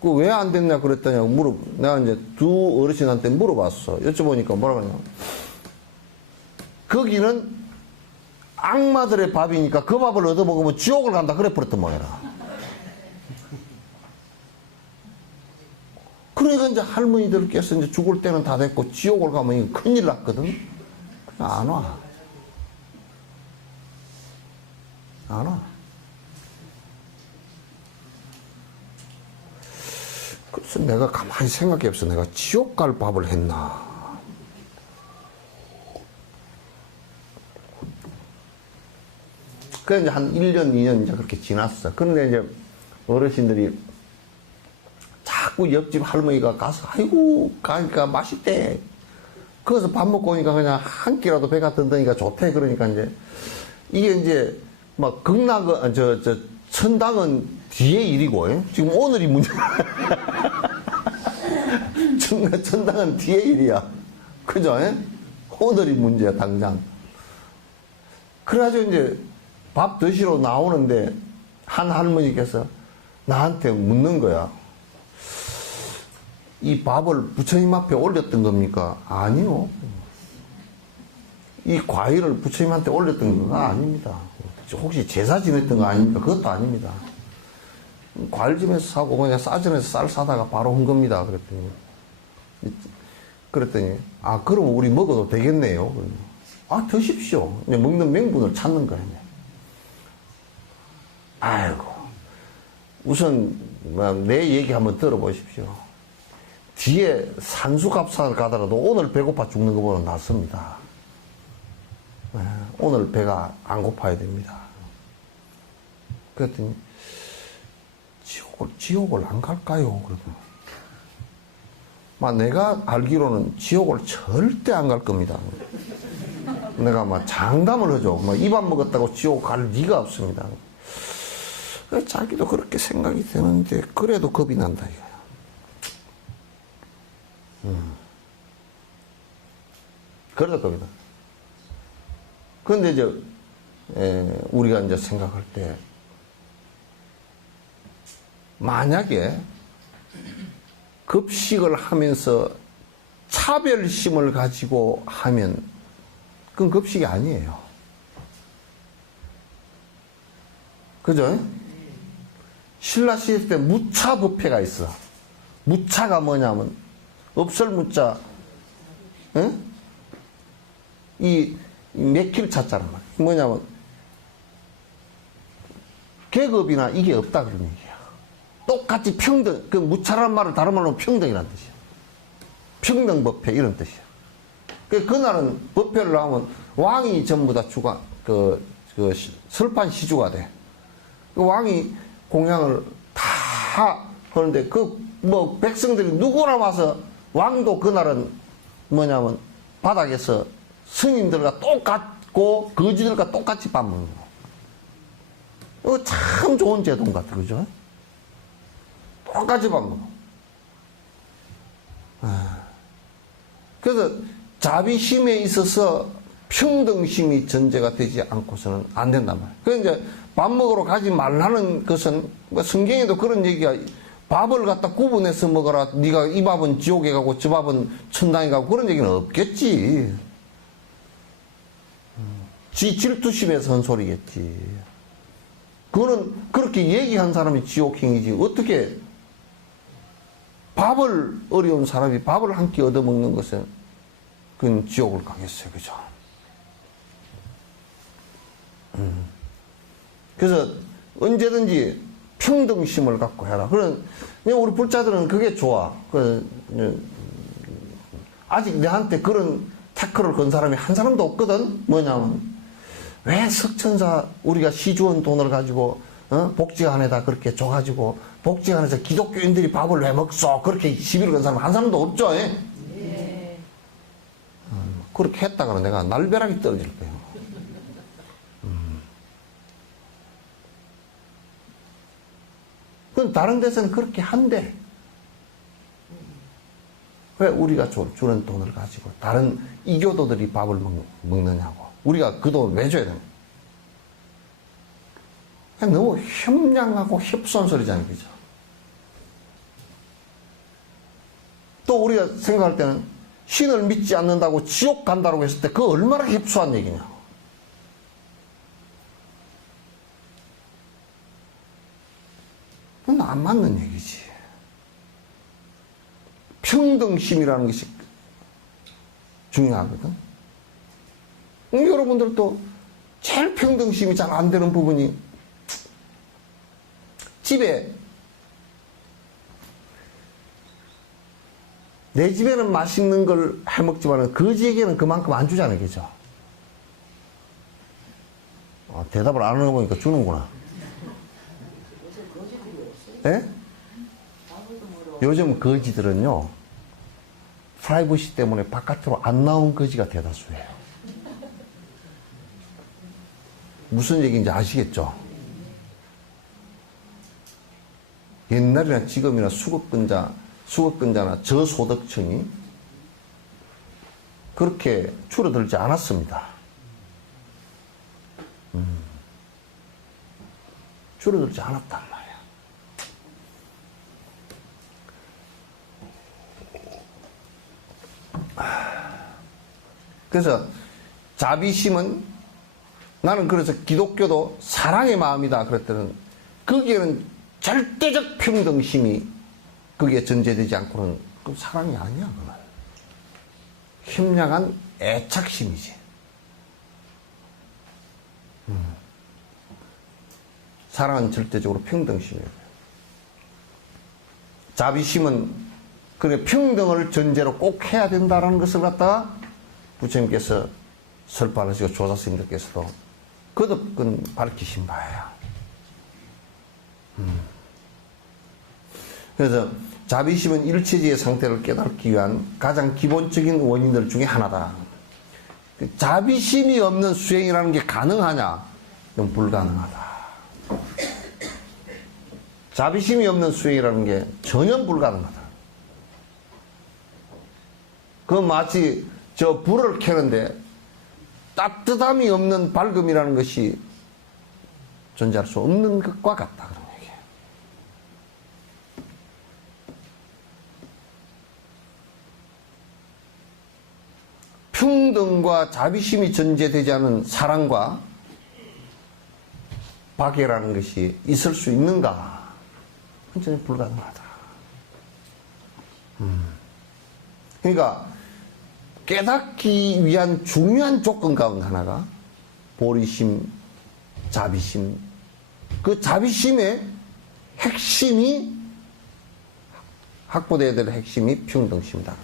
그 왜 안 됐냐 그랬더니 내가 이제 두 어르신한테 물어봤어. 여쭤보니까 뭐라 그러냐. 거기는 악마들의 밥이니까 그 밥을 얻어먹으면 지옥을 간다 그래 버렸단 말이야. 그러니까 이제 할머니들께서 이제 죽을 때는 다 됐고 지옥을 가면 큰일 났거든. 그냥 안 와. 안 와. 그래서 내가 가만히 생각해 봤어. 내가 지옥 갈 밥을 했나. 그래 이제 한 1년, 2년 이제 그렇게 지났어. 그런데 이제 어르신들이 자꾸 자꾸 옆집 할머니가 가서 아이고 가니까 맛있대. 거기서 밥 먹고 오니까 그냥 한 끼라도 배가 든다니까 좋대. 그러니까 이제 이게 이제 막 극락은 천당은 뒤에 일이고 지금 오늘이 문제. 천당은 뒤에 일이야. 그죠? 오늘이 문제야 당장. 그래가지고 이제 밥 드시러 나오는데 한 할머니께서 나한테 묻는 거야. 이 밥을 부처님 앞에 올렸던 겁니까? 아니요. 이 과일을 부처님한테 올렸던 거가 아닙니다. 혹시 제사 지냈던 거 아닙니까? 그것도 아닙니다. 과일집에서 사고 그냥 싸전에서 쌀 사다가 바로 한 겁니다. 그랬더니 아 그럼 우리 먹어도 되겠네요. 아 드십시오. 먹는 명분을 찾는 거예요. 아이고 우선 내 얘기 한번 들어보십시오. 뒤에 산수갑산을 가더라도 오늘 배고파 죽는 것보다 낫습니다. 오늘 배가 안 고파야 됩니다. 그랬더니 지옥을 안 갈까요? 그러더니 내가 알기로는 지옥을 절대 안 갈 겁니다. 내가 장담을 하죠. 이 밥 먹었다고 지옥 갈 리가 없습니다. 자기도 그렇게 생각이 되는데 그래도 겁이 난다 이거야. 그래도 겁이 나. 그런데 이제 우리가 이제 생각할 때 만약에 급식을 하면서 차별심을 가지고 하면 그건 급식이 아니에요. 그죠? 신라 시대 때 무차부패가 있어. 무차가 뭐냐면 없을 무자 이 맥힐 차자란 말이야. 뭐냐면 계급이나 이게 없다 그런 얘기야. 똑같이 평등, 그 무차란 말을 다른 말로 하면 평등이라는 뜻이야. 평등법회 이런 뜻이야. 그날은 법회를 하면 왕이 전부 다 설판 시주가 돼. 그 왕이 공양을 다 하는데 백성들이 누구나 와서 왕도 그날은 뭐냐면 바닥에서 스님들과 똑같고 거지들과 똑같이 밥 먹는 거. 이거 참 좋은 제도인 것 같아, 그죠? 똑같이 밥 먹어. 그래서 자비심에 있어서 평등심이 전제가 되지 않고서는 안 된단 말이야. 그래서 이제 밥 먹으러 가지 말라는 것은 성경에도 그런 얘기가 밥을 갖다 구분해서 먹어라. 네가 이 밥은 지옥에 가고 저 밥은 천당에 가고 그런 얘기는 없겠지. 질투심에서 한 소리겠지. 그거는 그렇게 얘기한 사람이 지옥행이지. 어떻게 밥을 어려운 사람이 밥을 한 끼 얻어먹는 것은 그건 지옥을 가겠어요. 그죠? 그래서 언제든지 평등심을 갖고 해라. 그런 우리 불자들은 그게 좋아. 아직 내한테 그런 태클을 건 사람이 한 사람도 없거든. 뭐냐면 왜 석천사 우리가 시주원 돈을 가지고 복지관에다 그렇게 줘가지고 복지관에서 기독교인들이 밥을 왜 먹소? 그렇게 시비를 건 사람 한 사람도 없죠. 예? 그렇게 했다가는 내가 날벼락이 떨어질 거예요. 그건 다른 데서는 그렇게 한대. 왜 우리가 주는 돈을 가지고 다른 이교도들이 밥을 먹느냐고. 우리가 그 돈을 왜 줘야 되나? 너무 협량하고 협소한 소리잖아요. 그죠? 또 우리가 생각할 때는 신을 믿지 않는다고 지옥 간다고 했을 때 그거 얼마나 협소한 얘기냐. 그건 안 맞는 얘기지. 평등심이라는 것이 중요하거든. 여러분들도 제일 평등심이 잘 안 되는 부분이 집에 내 집에는 맛있는 걸 해먹지만 거지에게는 그만큼 안 주잖아요. 그죠? 대답을 안 하는 거 보니까 주는구나. 예? 요즘 거지들은요, 프라이버시 때문에 바깥으로 안 나온 거지가 대다수예요. 무슨 얘기인지 아시겠죠? 옛날이나 지금이나 수급근자나 저소득층이 그렇게 줄어들지 않았습니다. 줄어들지 않았단 말이야. 그래서 자비심은, 나는 그래서 기독교도 사랑의 마음이다 그랬더니 거기에는 절대적 평등심이 거기에 전제되지 않고는 그 사랑이 아니야. 그건 힘량한 애착심이지. 사랑은 절대적으로 평등심이에요. 자비심은 그래 평등을 전제로 꼭 해야 된다라는 것을 갖다가 부처님께서 설파하시고 조사스님들께서도 거듭 밝히신 바예요. 그래서 자비심은 일체지의 상태를 깨닫기 위한 가장 기본적인 원인들 중에 하나다. 자비심이 없는 수행이라는 게 가능하냐? 이건 불가능하다. 자비심이 없는 수행이라는 게 전혀 불가능하다. 그 마치 저 불을 켜는데 따뜻함이 없는 밝음이라는 것이 존재할 수 없는 것과 같다. 그런 얘기예요. 평등과 자비심이 전제되지 않은 사랑과 박애라는 것이 있을 수 있는가? 완전히 불가능하다. 그러니까 깨닫기 위한 중요한 조건 가운데 하나가 보리심, 자비심. 그 자비심의 핵심이, 확보되어야 될 핵심이 평등심이다.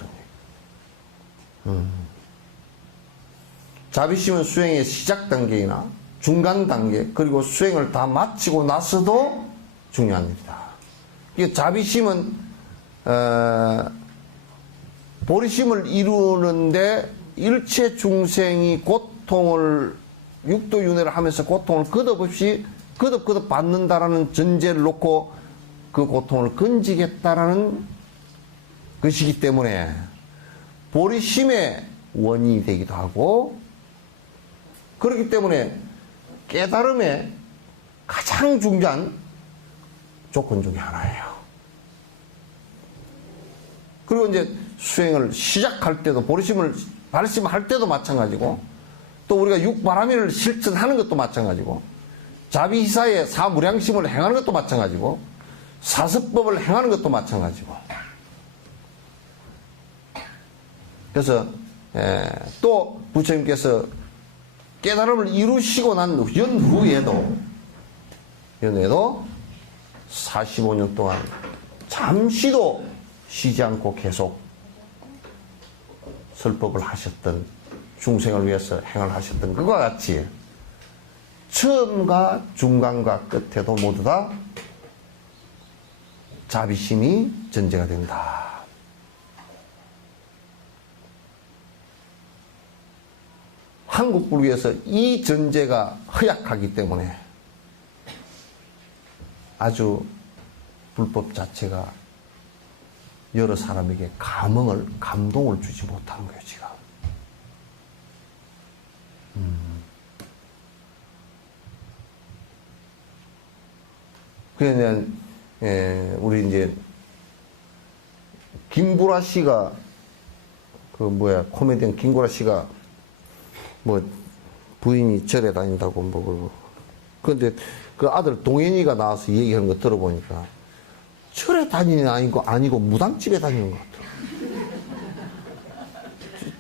자비심은 수행의 시작 단계이나 중간 단계, 그리고 수행을 다 마치고 나서도 중요한 일이다. 자비심은 보리심을 이루는데 일체 중생이 고통을, 육도윤회를 하면서 고통을 거듭없이 거듭 받는다라는 전제를 놓고 그 고통을 건지겠다라는 것이기 때문에 보리심의 원인이 되기도 하고, 그렇기 때문에 깨달음의 가장 중요한 조건 중에 하나예요. 그리고 이제 수행을 시작할 때도, 보리심을 발심할 때도 마찬가지고, 또 우리가 육바라밀을 실천하는 것도 마찬가지고, 자비희사의 사무량심을 행하는 것도 마찬가지고, 사습법을 행하는 것도 마찬가지고. 그래서 또 부처님께서 깨달음을 이루시고 난 연후에도 45년 동안 잠시도 쉬지 않고 계속 설법을 하셨던, 중생을 위해서 행을 하셨던 그와 같이 처음과 중간과 끝에도 모두 다 자비심이 전제가 된다. 한국 불교에서 이 전제가 허약하기 때문에 아주 불법 자체가 여러 사람에게 감동을 주지 못하는 거예요, 지금. 그래서 우리 이제 김구라 씨가 코미디언 김구라 씨가 부인이 절에 다닌다고 그런데 그 아들 동현이가 나와서 얘기하는 거 들어보니까 절에 다니는 아니고 무당집에 다니는 것 같아요.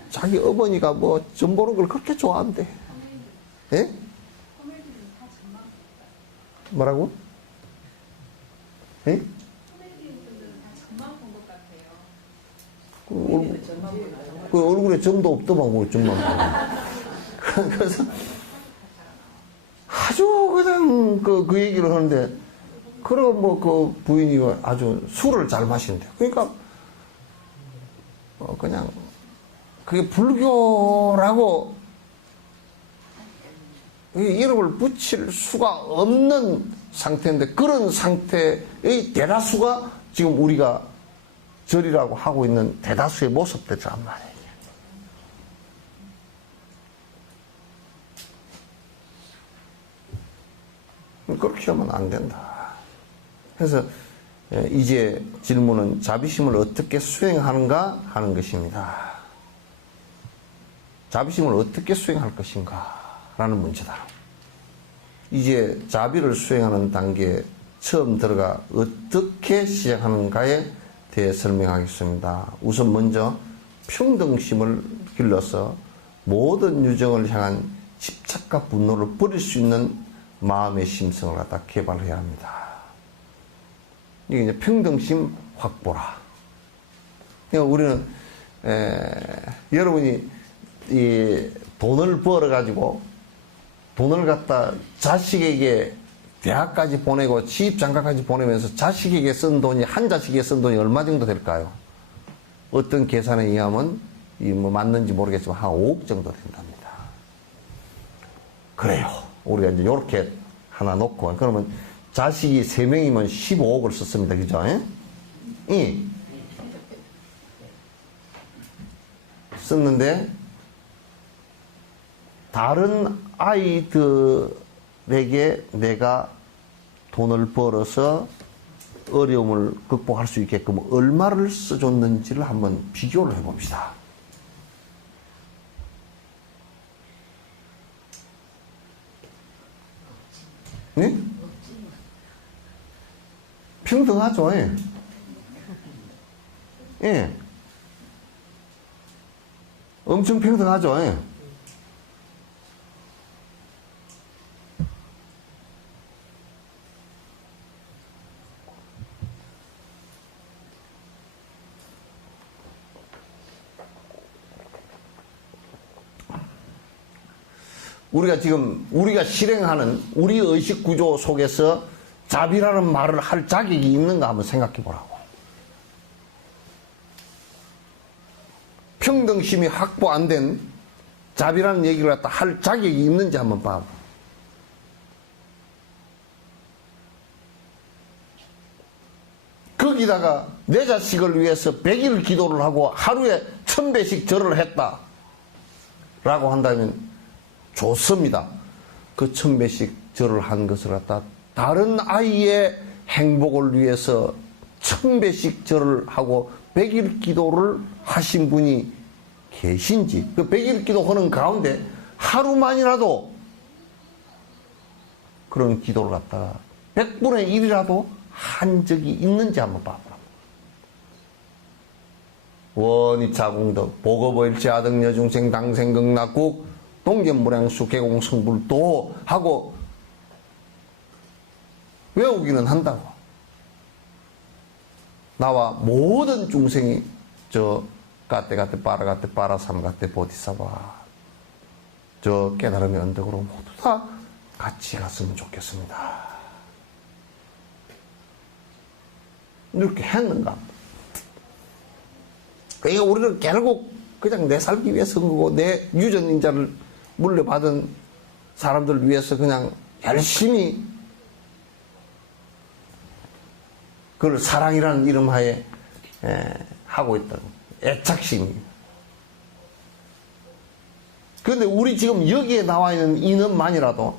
자기 어머니가 점 보는 걸 그렇게 좋아한대. 예? 뭐라고? 예? 그 얼굴에 점도 없더만, 점만. 그래서 아주 그냥 그 얘기를 하는데, 그리고 뭐 그 부인이 아주 술을 잘 마신대. 그러니까 그냥 그게 불교라고 이름을 붙일 수가 없는 상태인데, 그런 상태의 대다수가 지금 우리가 절이라고 하고 있는 대다수의 모습들이란 말이에요. 그렇게 하면 안 된다. 그래서 이제 질문은 자비심을 어떻게 수행하는가 하는 것입니다. 자비심을 어떻게 수행할 것인가 라는 문제다. 이제 자비를 수행하는 단계에 처음 들어가 어떻게 시작하는가에 대해 설명하겠습니다. 우선 먼저 평등심을 길러서 모든 유정을 향한 집착과 분노를 버릴 수 있는 마음의 심성을 갖다 개발해야 합니다. 이게 이제 평등심 확보라. 그러니까 우리는 여러분이 이 돈을 벌어가지고 돈을 갖다 자식에게 대학까지 보내고 취입장가까지 보내면서 자식에게 쓴 돈이, 한 자식에게 쓴 돈이 얼마 정도 될까요? 어떤 계산에 의하면 뭐 맞는지 모르겠지만 한 5억 정도 된답니다. 그래요. 우리가 이제 요렇게 하나 놓고, 그러면 자식이 3명이면 15억을 썼습니다. 그죠? 예? 썼는데 다른 아이들에게 내가 돈을 벌어서 어려움을 극복할 수 있게끔 얼마를 써줬는지를 한번 비교를 해봅시다. 네? 평등하죠. 예. 예. 엄청 평등하죠. 예. 우리가 지금 우리가 실행하는 우리 의식 구조 속에서 자비라는 말을 할 자격이 있는가 한번 생각해 보라고. 평등심이 확보 안 된 자비라는 얘기를 갖다 할 자격이 있는지 한번 봐. 거기다가 내 자식을 위해서 100일 기도를 하고 하루에 1000배씩 절을 했다 라고 한다면 좋습니다. 그 1000배씩 절을 한 것을 갖다 다른 아이의 행복을 위해서 1000배씩 절을 하고 100일 기도를 하신 분이 계신지, 그 100일 기도 하는 가운데 하루만이라도 그런 기도를 갖다가 100분의 1이라도 한 적이 있는지 한번 봐보라. 원이차공덕 보거보일체 아등여중생 당생극락국 동견무량수 개공성불도 하고 외우기는 한다고. 나와 모든 중생이 저 가떼가떼 빠라가떼 빠라삼가떼 보디사바 저 깨달음의 언덕으로 모두 다 같이 갔으면 좋겠습니다. 이렇게 했는가? 그러니까 우리는 결국 그냥 내 살기 위해서 한 거고, 내 유전인자를 물려받은 사람들을 위해서 그냥 열심히 그걸 사랑이라는 이름 하에 하고 있던 애착심이. 그런데 우리 지금 여기에 나와 있는 인원만이라도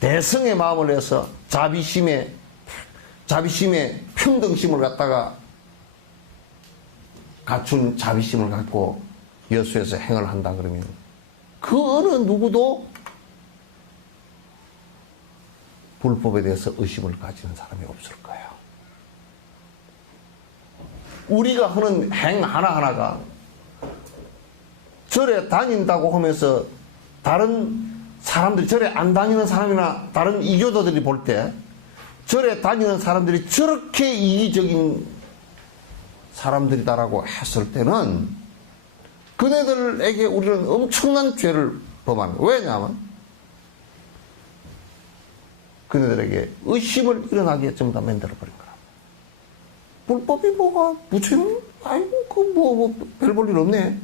대성의 마음을 해서 자비심의 평등심을 갖다가 갖춘 자비심을 갖고 여수에서 행을 한다 그러면 그 어느 누구도 불법에 대해서 의심을 가지는 사람이 없을 거예요. 우리가 하는 행 하나하나가 절에 다닌다고 하면서 다른 사람들이, 절에 안 다니는 사람이나 다른 이교도들이 볼 때 절에 다니는 사람들이 저렇게 이기적인 사람들이다라고 했을 때는 그네들에게 우리는 엄청난 죄를 범하는 거예요. 왜냐하면 그네들에게 의심을 일어나게 전부 다 만들어버린 거라. 불법이 뭐가, 부처님, 아이고, 별 볼 일 없네.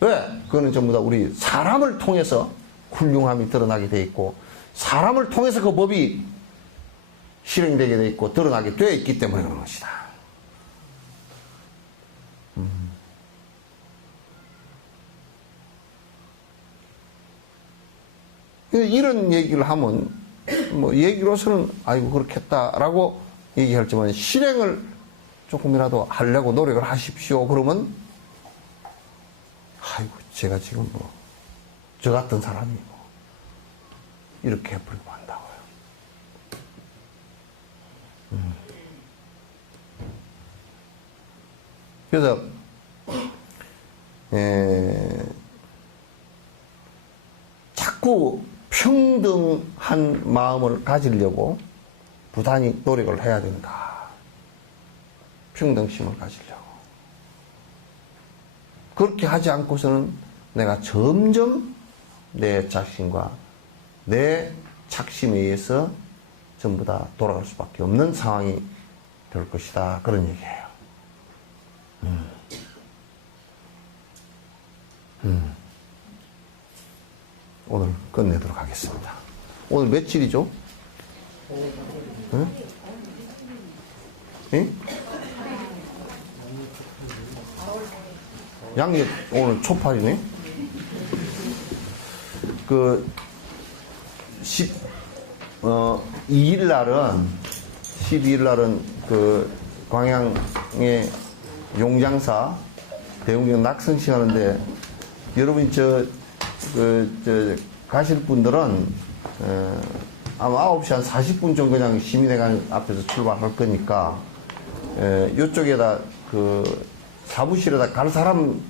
왜? 그거는 전부 다 우리 사람을 통해서 훌륭함이 드러나게 돼 있고, 사람을 통해서 그 법이 실행되게 돼 있고, 드러나게 되어 있기 때문에 그런 것이다. 이런 얘기를 하면, 뭐, 얘기로서는, 아이고, 그렇겠다라고 얘기할지만, 실행을 조금이라도 하려고 노력을 하십시오. 그러면, 아이고, 제가 지금 뭐, 저 같은 사람이 뭐, 이렇게 해버리고 한다고요. 그래서, 자꾸 평등한 마음을 가지려고 부단히 노력을 해야 된다. 평등심을 가지려고. 그렇게 하지 않고서는 내가 점점 내 자신과 내 착심에 의해서 전부 다 돌아갈 수밖에 없는 상황이 될 것이다. 그런 얘기예요. 오늘 끝내도록 하겠습니다. 오늘 며칠이죠? 응? 응? 양력 오늘 초팔이네. 그 12일 날은 그 광양의 용장사 대웅경 낙선식 하는데 여러분이 가실 분들은 아마 9시 한 40분 정도 그냥 시민회관 앞에서 출발할 거니까 이쪽에다 그 사무실에다 갈 사람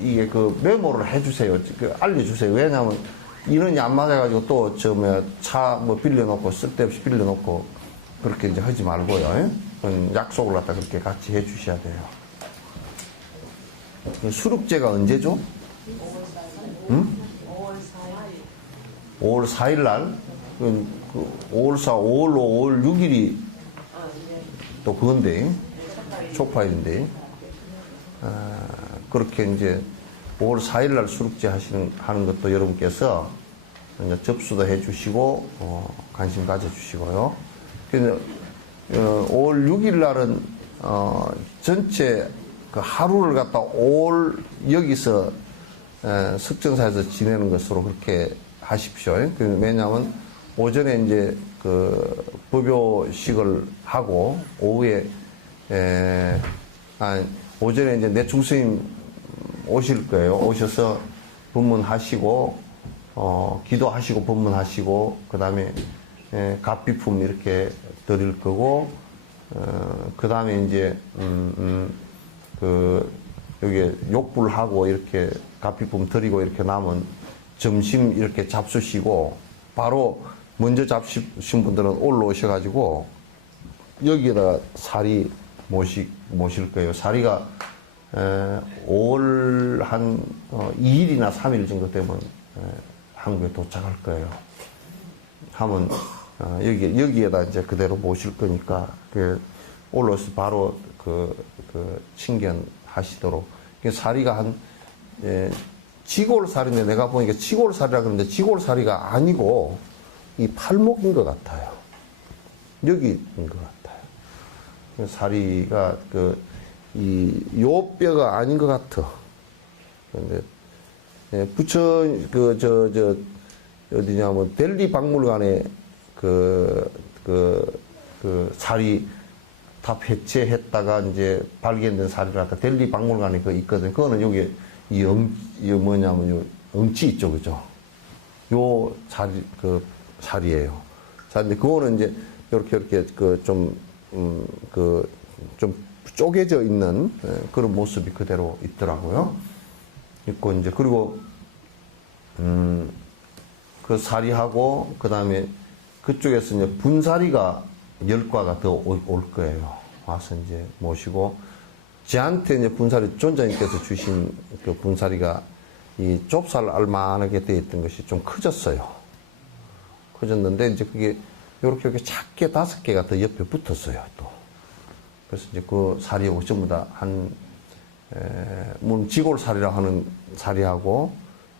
이게 그 메모를 해주세요. 그 알려주세요. 왜냐하면 인원이 안 맞아가지고 또 차 뭐 빌려놓고 쓸데없이 빌려놓고 그렇게 이제 하지 말고요. 약속을 갖다 그렇게 같이 해주셔야 돼요. 수륙제가 언제죠? 5월 4일 날, 5월 4, 5월 5, 5월 6일이 또 그건데, 촉파일인데, 그렇게 이제 5월 4일 날 수륙제 하는 것도 여러분께서 이제 접수도 해 주시고, 관심 가져 주시고요. 그래서, 5월 6일 날은, 전체 그 하루를 갖다 여기서, 석정사에서 지내는 것으로 그렇게 하십시오. 왜냐하면 오전에 이제 그 법요식을 하고 오후에 오전에 이제 내충 스님 오실 거예요. 오셔서 법문하시고 기도하시고 법문하시고 그 다음에 갓비품 이렇게 드릴 거고 그 다음에 이제 여기 욕불하고 이렇게 갓비품 드리고 이렇게 남은 점심 이렇게 잡수시고 바로 먼저 잡수신 분들은 올라오셔가지고 여기에다 사리 모실 거예요. 사리가 5월 한 2일이나 3일 정도 되면 한국에 도착할 거예요. 하면 여기에다 이제 그대로 모실 거니까 올라와서 바로 친견하시도록. 사리가 한 지골사리인데 내가 보니까 지골사리라 그러는데 지골사리가 아니고 이 팔목인 것 같아요. 여기인 것 같아요. 사리가 요 뼈가 아닌 것 같아. 근데 부처 어디냐면 델리 박물관에 사리 다 배치했다가 이제 발견된 사리랄까 델리 박물관에 그거 있거든. 그거는 여기 뭐냐면 엉치 있죠, 그죠? 요 사리예요. 근데 그거는 이제 이렇게 좀 쪼개져 있는 그런 모습이 그대로 있더라고요. 있고 이제 그리고 그 사리하고 그 다음에 그쪽에서 이제 분사리가 10과가 더 올 거예요. 와서 이제 모시고 저한테 이제 분사리 존자님께서 주신 그 분사리가 이 좁쌀 알만하게 되어 있던 것이 좀 커졌어요. 커졌는데 이제 그게 이렇게 작게 5개가 더 옆에 붙었어요, 또. 그래서 이제 그 사리하고 전부 다 물론 지골사리라고 하는 사리하고,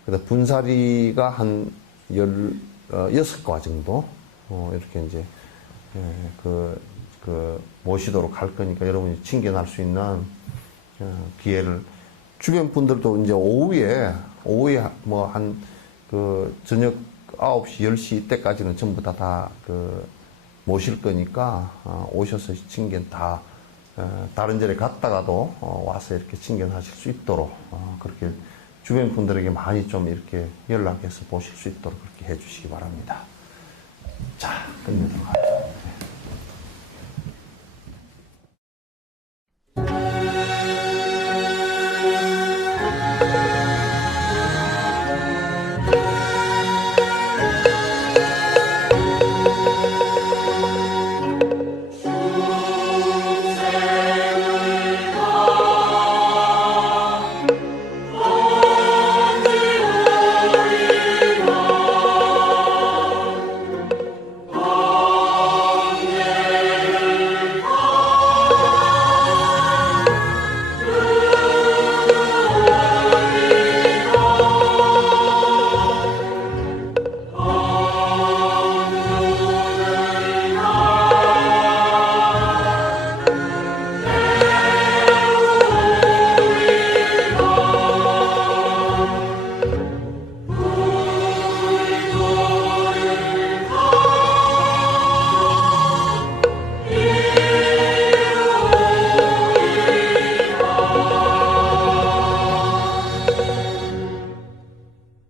그다음 분사리가 한 6과 정도, 이렇게 이제, 모시도록 할 거니까 여러분이 챙겨날 수 있는, 기회를, 주변 분들도 이제 오후에 뭐 저녁 9시, 10시 때까지는 전부 다 모실 거니까, 오셔서 챙겨 다른 절에 갔다가도 와서 이렇게 챙겨하실 수 있도록 그렇게 주변 분들에게 많이 좀 이렇게 연락해서 보실 수 있도록 그렇게 해주시기 바랍니다. 자, 끝내도록 하겠습니다.